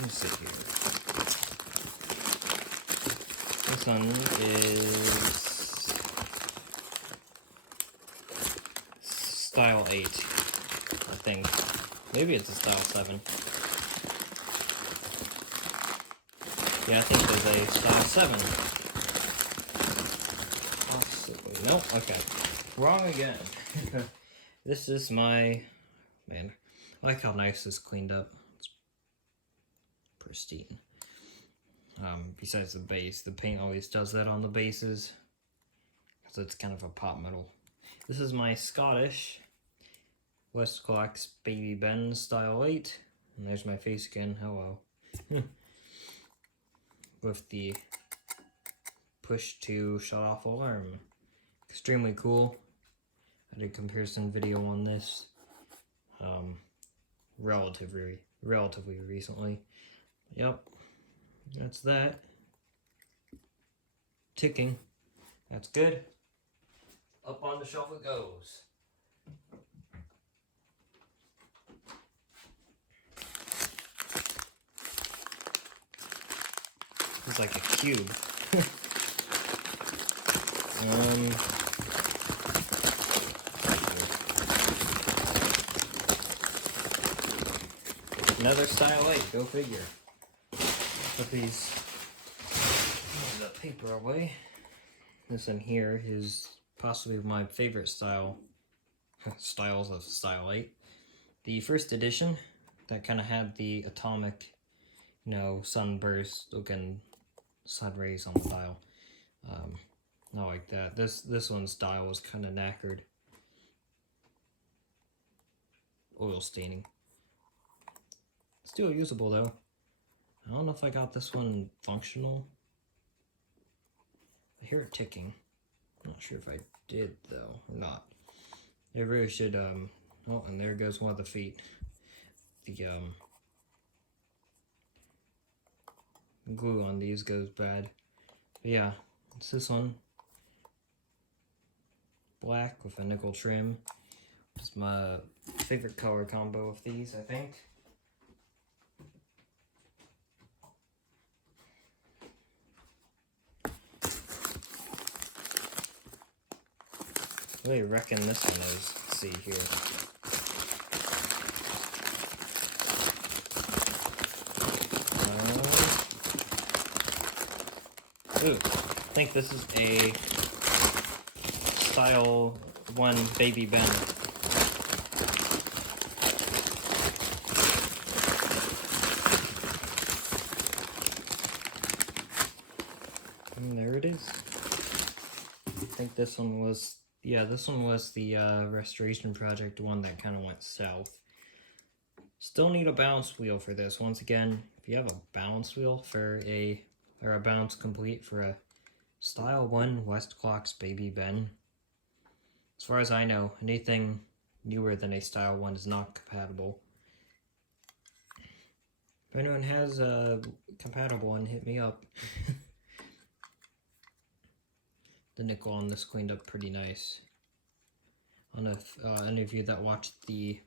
Let's see here. This one is style 8, I think. Maybe it's a style 7. Yeah, I think there's a style 7. Possibly. Nope, okay. Wrong again. This is my... Man, I like how nice this cleaned up. It's pristine. Besides the base, the paint always does that on the bases. Because it's kind of a pot metal. This is my Scottish Westclox Baby Ben style 8. And there's my face again. Hello. With the push to shut off alarm. Extremely cool. I did a comparison video on this relatively recently. Yep, that's that. Ticking. That's good. Up on the shelf it goes. It's like a cube. Another style 8, go figure. Put the paper away. This in here is possibly my favorite styles of style 8. The first edition that kind of had the atomic, sunburst looking sun rays on the dial. Not like that. This one's dial was kind of knackered. Oil staining. Still usable though. I don't know if I got this one functional. I hear it ticking. Not sure if I did though or not. I really should oh, and there goes one of the feet. The glue on these goes bad. But yeah, it's this one. Black with a nickel trim. It's my favorite color combo of these, I think. I really reckon this one is. Let's see here. Ooh, I think this is a style 1 Baby Ben. And there it is. I think this one was, yeah, this one was the restoration project one that kind of went south. Still need a balance wheel for this. Once again, if you have a balance wheel for a balance complete for a style 1 Westclox Baby Ben, as far as I know, anything newer than a style 1 is not compatible. If anyone has a compatible one, hit me up. The nickel on this cleaned up pretty nice. I don't know if any of you that watched the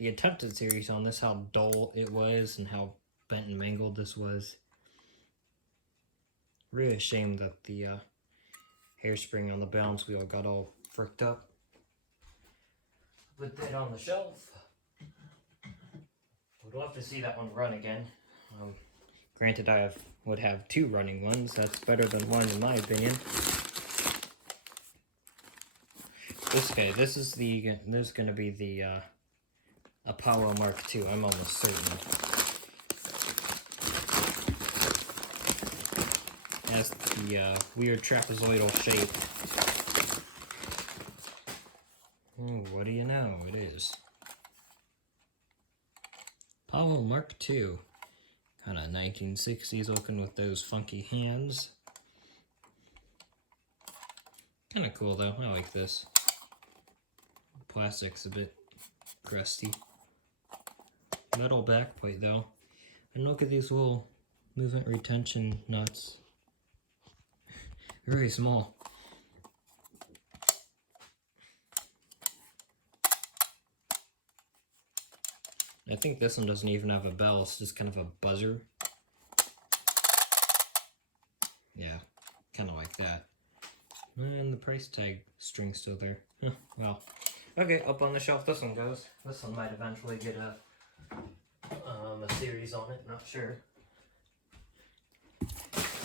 attempted series on this, how dull it was and how bent and mangled this was. Really a shame that the hairspring on the balance wheel got all fricked up. Put that on the shelf. Would love to see that one run again. Granted, I have would have 2 running ones. That's better than 1 in my opinion. This is going to be the Apollo Mark II. I'm almost certain. It has the weird trapezoidal shape. What do you know? It is Apollo Mark II. Kind of 1960s looking with those funky hands. Kind of cool though. I like this. Plastic's a bit crusty. Metal backplate though. And look at these little movement retention nuts. Very small. I think this one doesn't even have a bell, it's just kind of a buzzer. Yeah, kind of like that. And the price tag string's still there. Huh, well, okay, up on the shelf this one goes. This one might eventually get a series on it, not sure.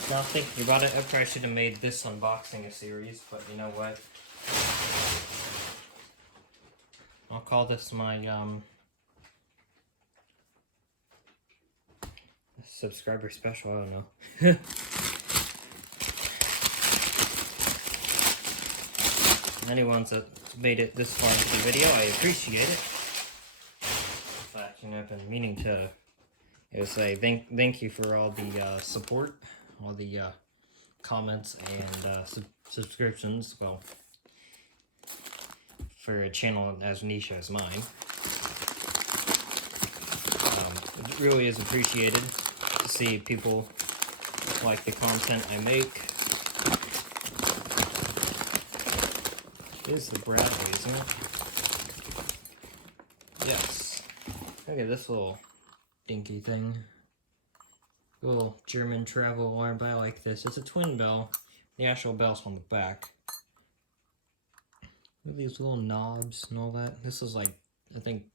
Now thinking about it, I probably should have made this unboxing a series, but you know what? I'll call this my subscriber special, I don't know. Anyone's that made it this far into the video, I appreciate it. In fact, you know, I've been meaning to say thank you for all the support, all the comments and subscriptions. Well, for a channel as niche as mine, it really is appreciated to see people like the content I make. It is the Bradley, isn't it? Yes. Look at this little dinky thing. Little German travel alarm bell like this. It's a twin bell. The actual bell's on the back. Look at these little knobs and all that. This is like, I think,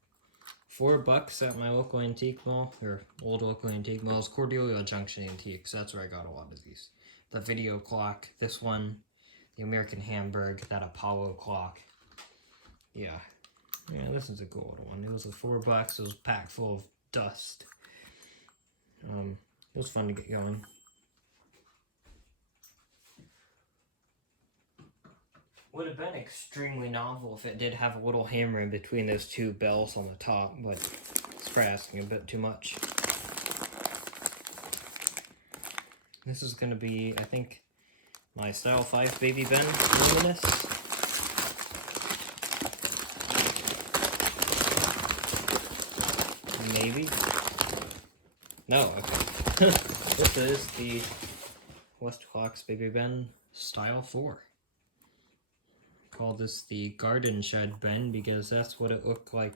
$4 at my local antique mall, or old local antique mall. It's Cordelia Junction Antiques. That's where I got a lot of these. The video clock, this one, the American Hamburg, that Apollo clock. Yeah. Yeah, this is a cool little one. It was a $4. It was packed full of dust. It was fun to get going. Would have been extremely novel if it did have a little hammer in between those 2 bells on the top, but it's probably asking a bit too much. This is going to be, I think, my Style 5 Baby Ben Luminous. Maybe. No, okay. This is the Westclox Baby Ben Style 4. Call this the Garden Shed Ben because that's what it looked like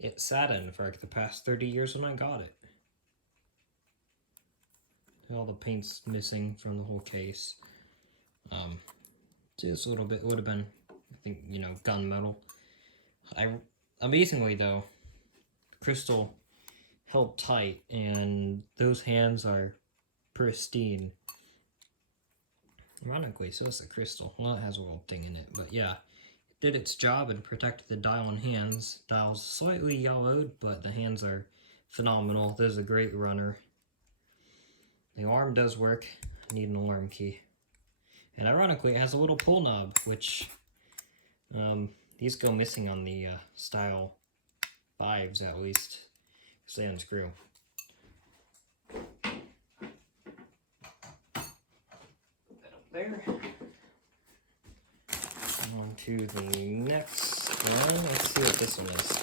it sat in for like the past 30 years when I got it. All the paint's missing from the whole case. Just a little bit would have been, I think, you know, gunmetal. Amazingly though, crystal held tight and those hands are pristine. Ironically, so is the crystal. Well, it has a little thing in it, but yeah, it did its job and protected the dial and hands. Dial's slightly yellowed, but the hands are phenomenal. This is a great runner. The arm does work. I need an alarm key. And ironically, it has a little pull knob, which these go missing on the Style 5s at least, because they unscrew. Put that up there. On to the next one. Let's see what this one is.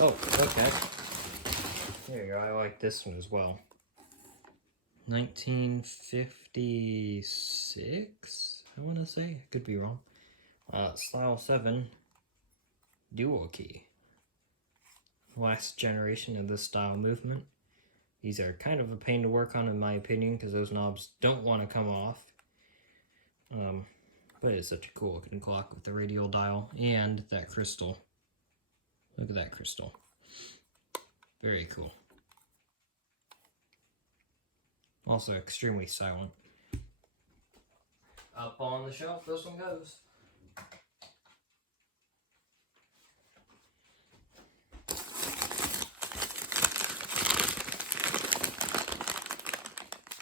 Oh, okay. There you go. I like this one as well. 1956, I want to say. I could be wrong. Style 7 dual key. Last generation of this style movement. These are kind of a pain to work on in my opinion because those knobs don't want to come off. But it's such a cool looking clock with the radial dial and that crystal. Look at that crystal. Very cool. Also extremely silent. Up on the shelf, this one goes.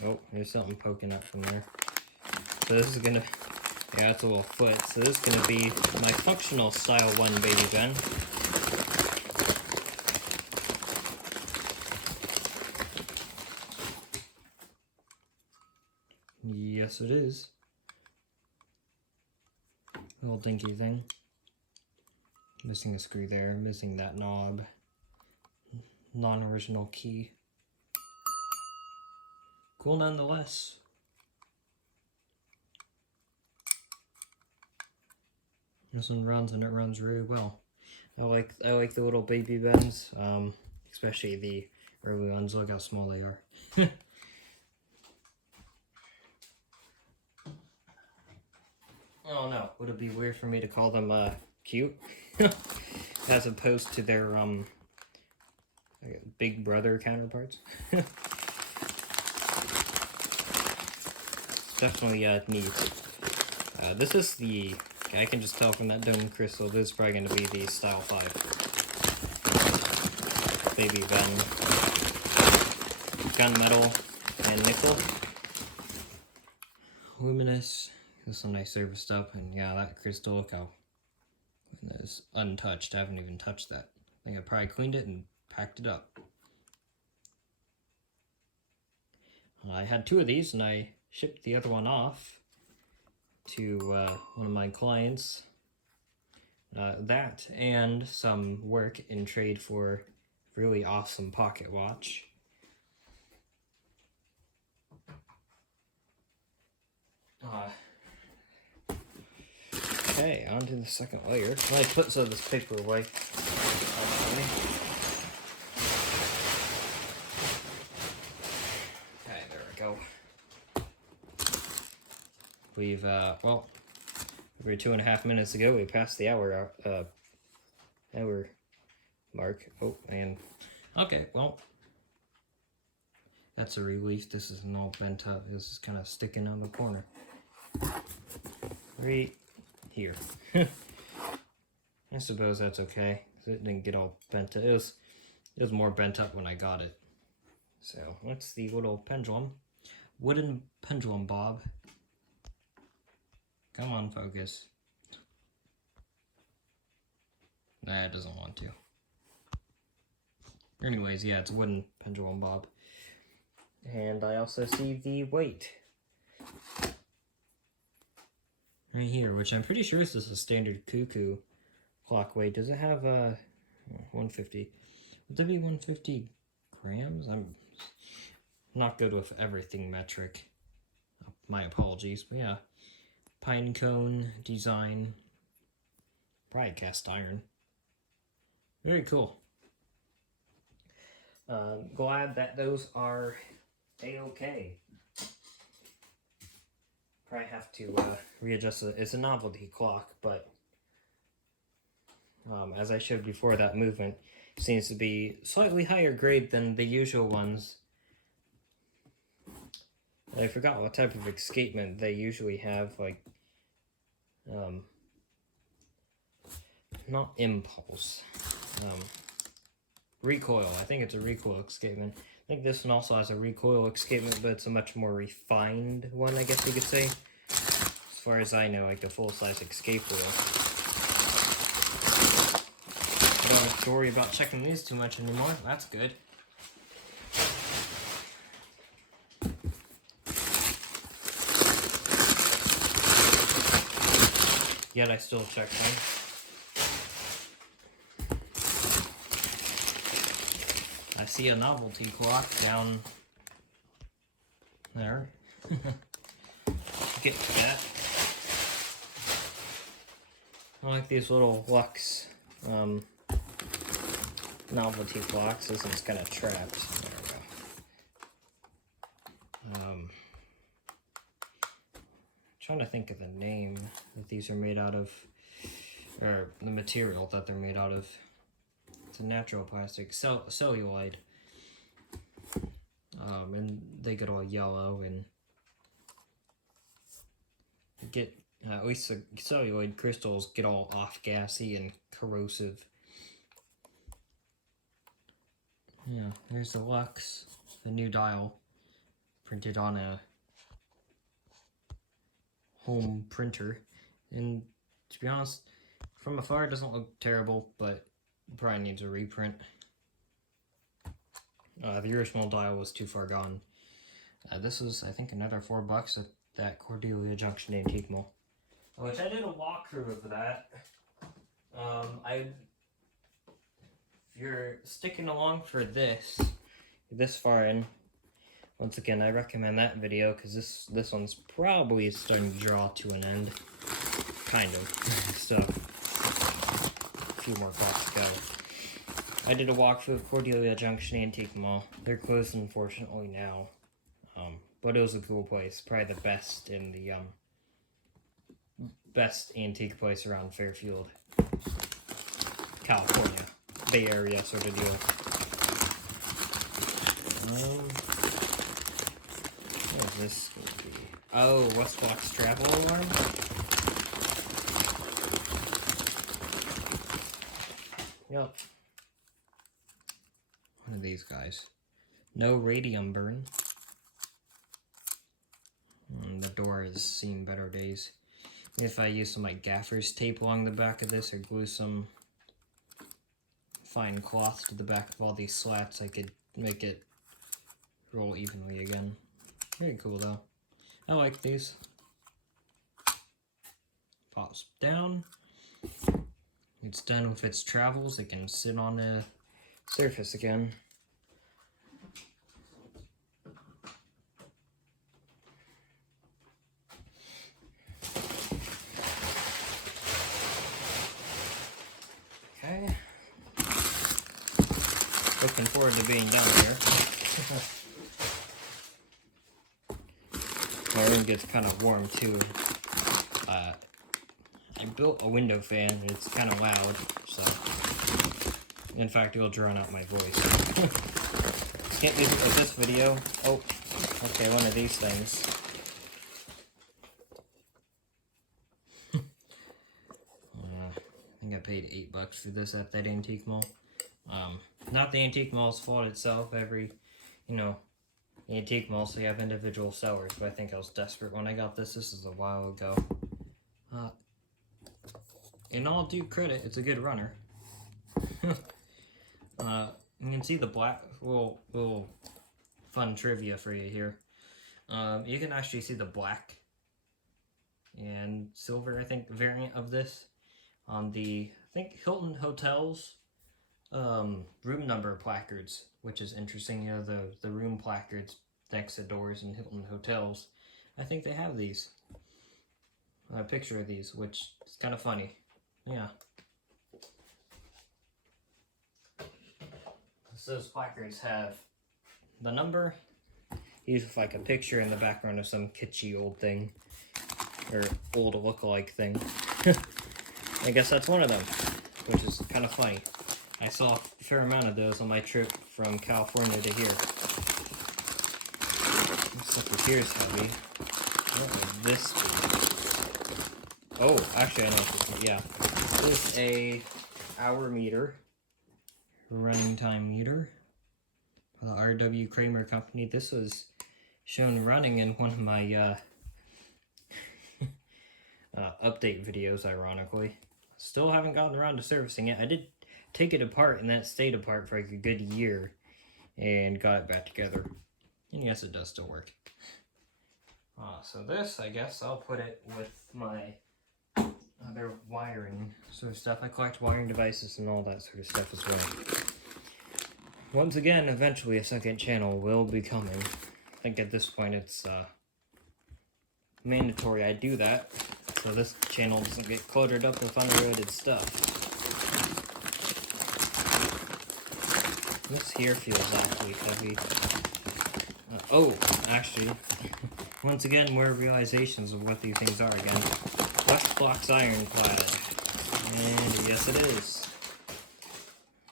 Oh, there's something poking up from there. So this is gonna, yeah, it's a little foot. So this is gonna be my functional style 1 baby Ben. Yes, it is. Little dinky thing. Missing a screw there, missing that knob. Non-original key. Cool nonetheless. This one runs and it runs really well. I like the little baby Bens, especially the early ones. Look how small they are. Oh no, would it be weird for me to call them cute? As opposed to their big brother counterparts? Definitely neat. This is the, I can just tell from that dome crystal, this is probably going to be the Style 5 baby Ben. Gunmetal and nickel. Luminous. This one I serviced up, and yeah, that crystal, look how it is untouched. I haven't even touched that. I think I probably cleaned it and packed it up. I had 2 of these, and I shipped the other one off to one of my clients. That and some work in trade for a really awesome pocket watch. Okay, on to the second layer. I put some of this paper away. Okay, there we go. We've, well, over 2.5 minutes ago, we passed the hour mark. Oh, and, okay, well, that's a relief. This isn't all bent up. This is kind of sticking on the corner. Right here. I suppose that's okay, because it didn't get all bent up. It was more bent up when I got it. So, that's the little pendulum. Wooden pendulum bob. Come on, focus. Nah, it doesn't want to. Anyways, yeah, it's a wooden pendulum bob. And I also see the weight. Right here, which I'm pretty sure is just a standard cuckoo clock weight. Does it have 150? Would that be 150 grams? I'm not good with everything metric. My apologies, but yeah. Pine cone design. Probably cast iron. Very cool. Glad that those are a-okay. Probably have to readjust it. It's a novelty clock, but as I showed before, that movement seems to be slightly higher grade than the usual ones. I forgot what type of escapement they usually have, like, not impulse, recoil. I think it's a recoil escapement. I think this one also has a recoil escapement, but it's a much more refined one, I guess you could say. As far as I know, like the full-size escape wheel. I don't have to worry about checking these too much anymore. That's good. Yet I still check them. I see a novelty clock down there. Get to that. I like these little Lux novelty clocks. This one's kind of trapped. There we go. Trying to to think of the name that these are made out of, or the material that they're made out of. It's a natural plastic, celluloid. And they get all yellow and get, at least the celluloid crystals get all off-gassy and corrosive. Yeah, there's the Lux, the new dial, printed on a home printer. And to be honest, from afar it doesn't look terrible, but probably needs a reprint. The original dial was too far gone. This was, I think, another $4 at that Cordelia Junction Antique Mall. Which I did a walkthrough of that. If you're sticking along for this far in, once again, I recommend that video because this one's probably starting to draw to an end. Kind of. So, a few more blocks to go. I did a walkthrough of Cordelia Junction Antique Mall. They're closed, unfortunately, now. But it was a cool place. Probably the best in the, best antique place around Fairfield, California. Bay Area sort of deal. What is this going to be? Oh, Westblock's travel alarm? Yep. One of these guys. No radium burn. And the door has seen better days. If I use some like gaffer's tape along the back of this or glue some fine cloth to the back of all these slats, I could make it roll evenly again. Very cool though. I like these. Pops down. It's done with its travels. It can sit on the surface again. Okay. Looking forward to being done here. My room gets kind of warm too. I built a window fan and it's kind of loud, so in fact it'll drown out my voice. Can't leave it with this video. Oh, okay, one of these things. I think I paid $8 for this at that antique mall. Not the antique mall's fault itself. The antique malls, they have individual sellers, but I think I was desperate when I got this. This is a while ago. In all due credit, it's a good runner. You can see the black, little fun trivia for you here. You can actually see the black and silver, I think, variant of this on the, I think, Hilton Hotels room number placards, which is interesting. You know, the room placards next to doors in Hilton Hotels, I think they have these. A picture of these, which is kind of funny. Yeah. So those placards have the number, usually with like a picture in the background of some kitschy old thing, or old look-alike thing. I guess that's one of them, which is kind of funny. I saw a fair amount of those on my trip from California to here. This sucker here is heavy. What would this be? Oh, actually I know what this is. Yeah. This is a hour meter. Running time meter. The R.W. Kramer Company. This was shown running in one of my update videos, ironically. Still haven't gotten around to servicing it. I did take it apart, and that stayed apart for like a good year, and got it back together. And yes, it does still work. So this, I guess, I'll put it with my other wiring sort of stuff. I collect wiring devices and all that sort of stuff as well. Once again, eventually a second channel will be coming. I think at this point it's mandatory I do that, so this channel doesn't get cluttered up with unrelated stuff. This here feels awfully heavy. Oh, actually, once again, more realizations of what these things are again. Westblock's ironclad. And yes, it is.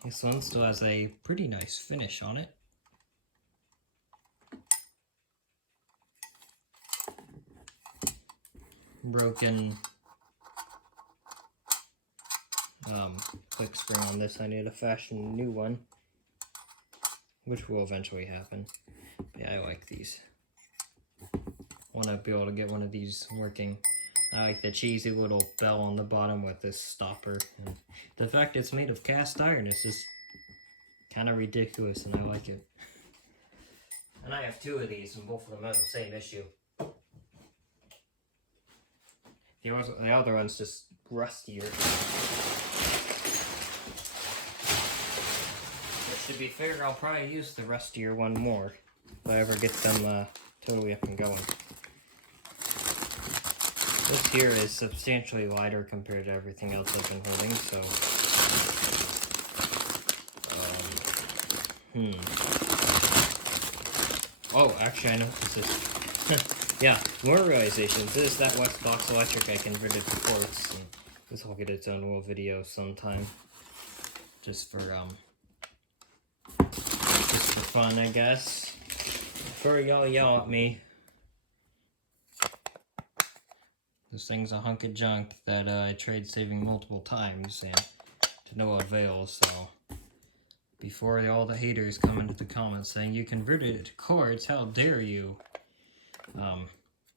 This one still has a pretty nice finish on it. Broken click spring on this. I need to fashion a new one, which will eventually happen. But yeah, I like these. Want to be able to get one of these working. I like the cheesy little bell on the bottom with this stopper. And the fact it's made of cast iron is just kind of ridiculous, and I like it. And I have two of these, and both of them have the same issue. The other one's just rustier. Which, to be fair, I'll probably use the rustier one more if I ever get them totally up and going. This here is substantially lighter compared to everything else I've been holding, so... Oh, actually, I know what this is. Yeah, more realizations. This is that Westbox Electric I converted to quartz. And this will get its own little video sometime. Just for fun, I guess. Before y'all yell at me. This thing's a hunk of junk that I tried saving multiple times and to no avail, so before all the haters come into the comments saying you converted it to quartz, how dare you?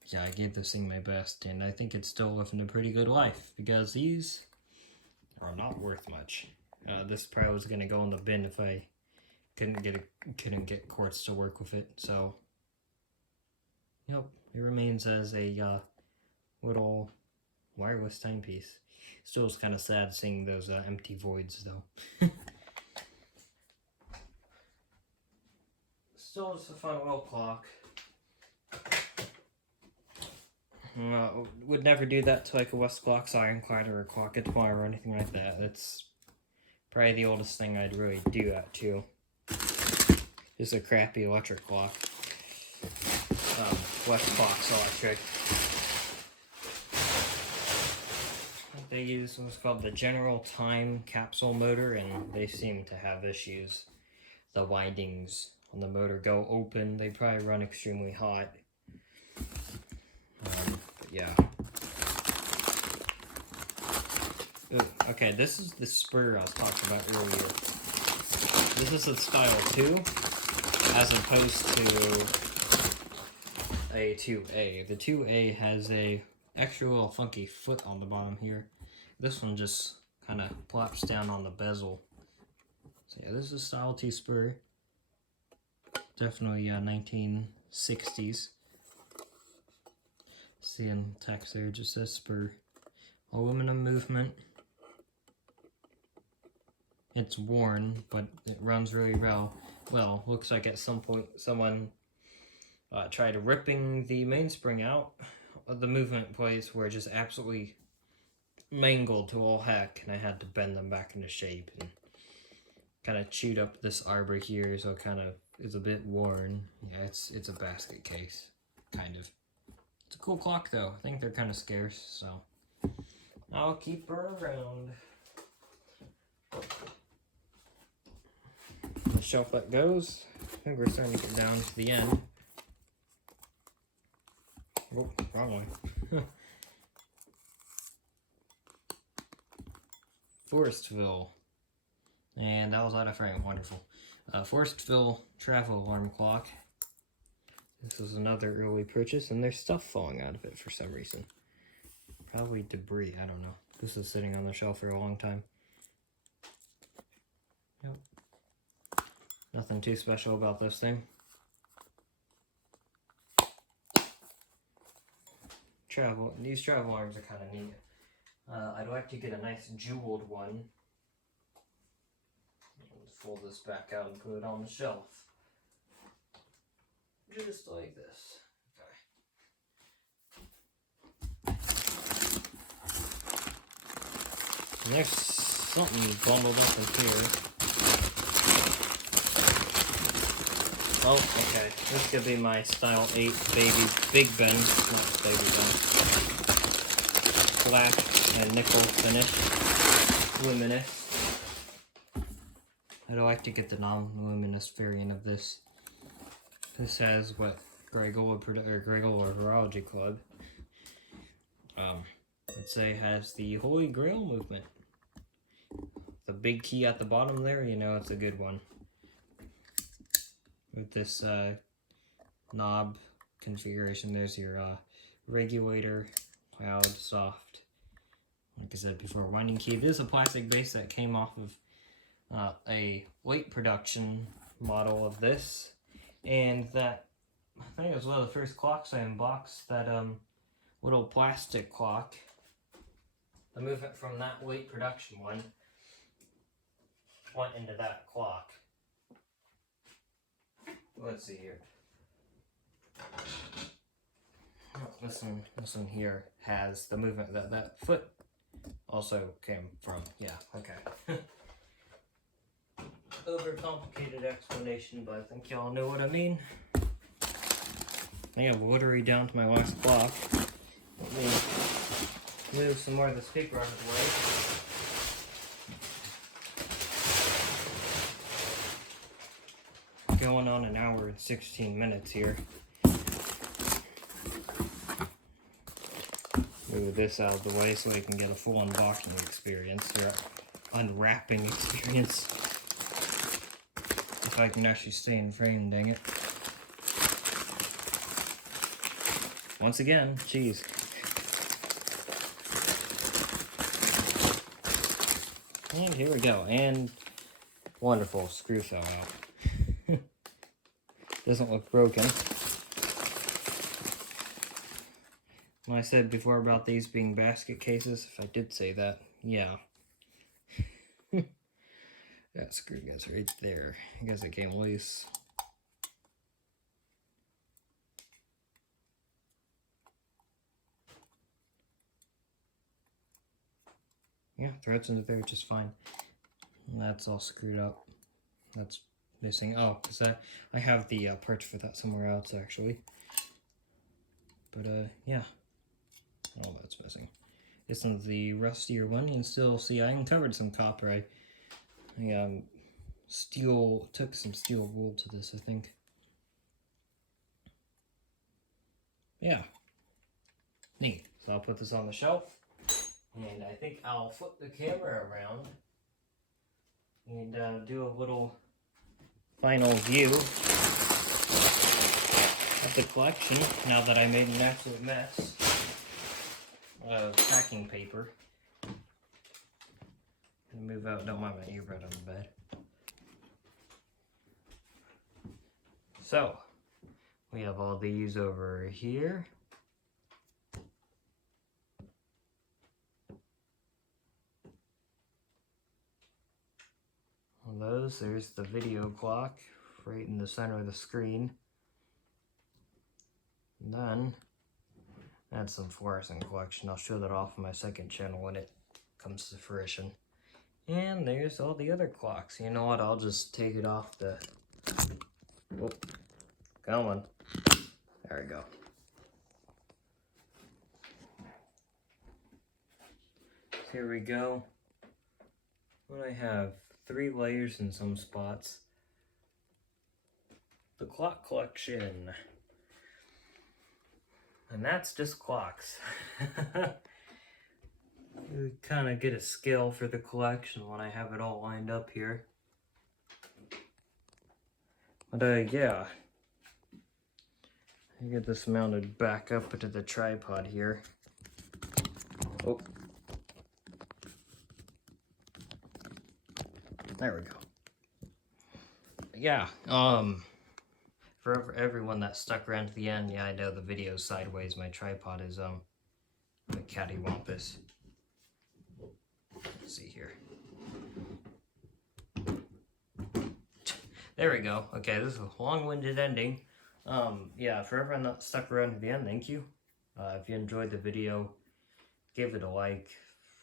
Yeah, I gave this thing my best, and I think it's still living a pretty good life because these are not worth much. This probably was gonna go in the bin if I couldn't get quartz to work with it. So, yep, it remains as a little wireless timepiece. Still is kind of sad seeing those empty voids though. Still just a fun little clock. Would never do that to like a Westblock's ironclad or a Clock at Tomorrow or anything like that. That's probably the oldest thing I'd really do that to. Just a crappy electric clock. Westblock's electric. They use what's called the General Time capsule motor, and they seem to have issues. The windings on the motor go open. They probably run extremely hot. But yeah. Ooh, okay, this is the spur I was talking about earlier. This is the style 2, as opposed to a 2A. The 2A has a extra little funky foot on the bottom here. This one just kind of plops down on the bezel. So yeah, this is style 2 spur. Definitely 1960s. See in text there, it just says spur. Aluminum movement. It's worn, but it runs really well. Well, looks like at some point someone tried ripping the mainspring out of the movement plates where it just absolutely mangled to all heck, and I had to bend them back into shape and kind of chewed up this arbor here, so it kind of is a bit worn. Yeah, it's a basket case, kind of. It's a cool clock though. I think they're kind of scarce, so I'll keep her around. The shelf that goes. I think we're starting to get down to the end. Oh, wrong way. Forestville. And that was out of frame. Wonderful. Forestville travel alarm clock. This is another early purchase, and there's stuff falling out of it for some reason. Probably debris, I don't know. This is sitting on the shelf for a long time. Yep. Nothing too special about this thing. These travel alarms are kind of neat. I'd like to get a nice jeweled one. Let's fold this back out and put it on the shelf. Just like this. Okay. And there's something bundled up in here. Oh, okay. This could be my Style 8 Baby Big Ben. Not Baby Ben. Black and nickel finish. Luminous. I'd like to get the non-luminous variant of this. This has what Gregor Horology Club. Let's say has the Holy Grail movement. The big key at the bottom there, you know it's a good one. With this knob configuration, there's your regulator, loud, soft. Like I said before, winding key. This is a plastic base that came off of a late production model of this, and that I think it was one of the first clocks I unboxed. That little plastic clock. The movement from that late production one went into that clock. Let's see here. This one here has the movement that foot also came from. Yeah, okay. Overcomplicated explanation, but I think y'all know what I mean. I think I'm literally down to my last clock. Let me move some more of this paper out of the way. Going on an hour and 16 minutes here. Move this out of the way so we can get a full unboxing experience, or unwrapping experience. If I can actually stay in frame, dang it. Once again, cheese. And here we go, and wonderful, screw fell out. Doesn't look broken. When I said before about these being basket cases, if I did say that, yeah. That screw goes right there. I guess it came loose. Yeah, threads into there just fine. And that's all screwed up. That's missing. Oh, because I have the parts for that somewhere else actually. But yeah, all that's missing. This one's the rustier one. You can still see I uncovered some copper. I took some steel wool to this, I think. Yeah, neat. So I'll put this on the shelf, and I think I'll flip the camera around and do a little final view of the collection now that I made an absolute mess of packing paper. Move out, don't mind my earbud on the bed. So, we have all these over here. On those, there's the video clock right in the center of the screen. And then, that's some fluorescent collection. I'll show that off on my second channel when it comes to fruition. And there's all the other clocks. You know what? I'll just take it off the... Oh, come on. There we go. Here we go. What I have? 3 layers in some spots. The clock collection. And that's just clocks. You kind of get a scale for the collection when I have it all lined up here. But yeah. I get this mounted back up into the tripod here. Oh. There we go. Yeah, for everyone that stuck around to the end, yeah, I know the video's sideways. My tripod is, a cattywampus. Let's see here. There we go. Okay, this is a long-winded ending. Yeah, for everyone that stuck around to the end, thank you. If you enjoyed the video, give it a like.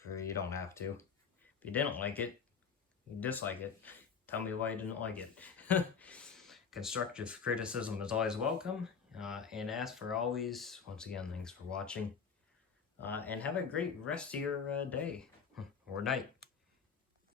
You don't have to. If you didn't like it, you dislike it, tell me why you didn't like it. Constructive criticism is always welcome. And as for always, once again, thanks for watching. And have a great rest of your day or night.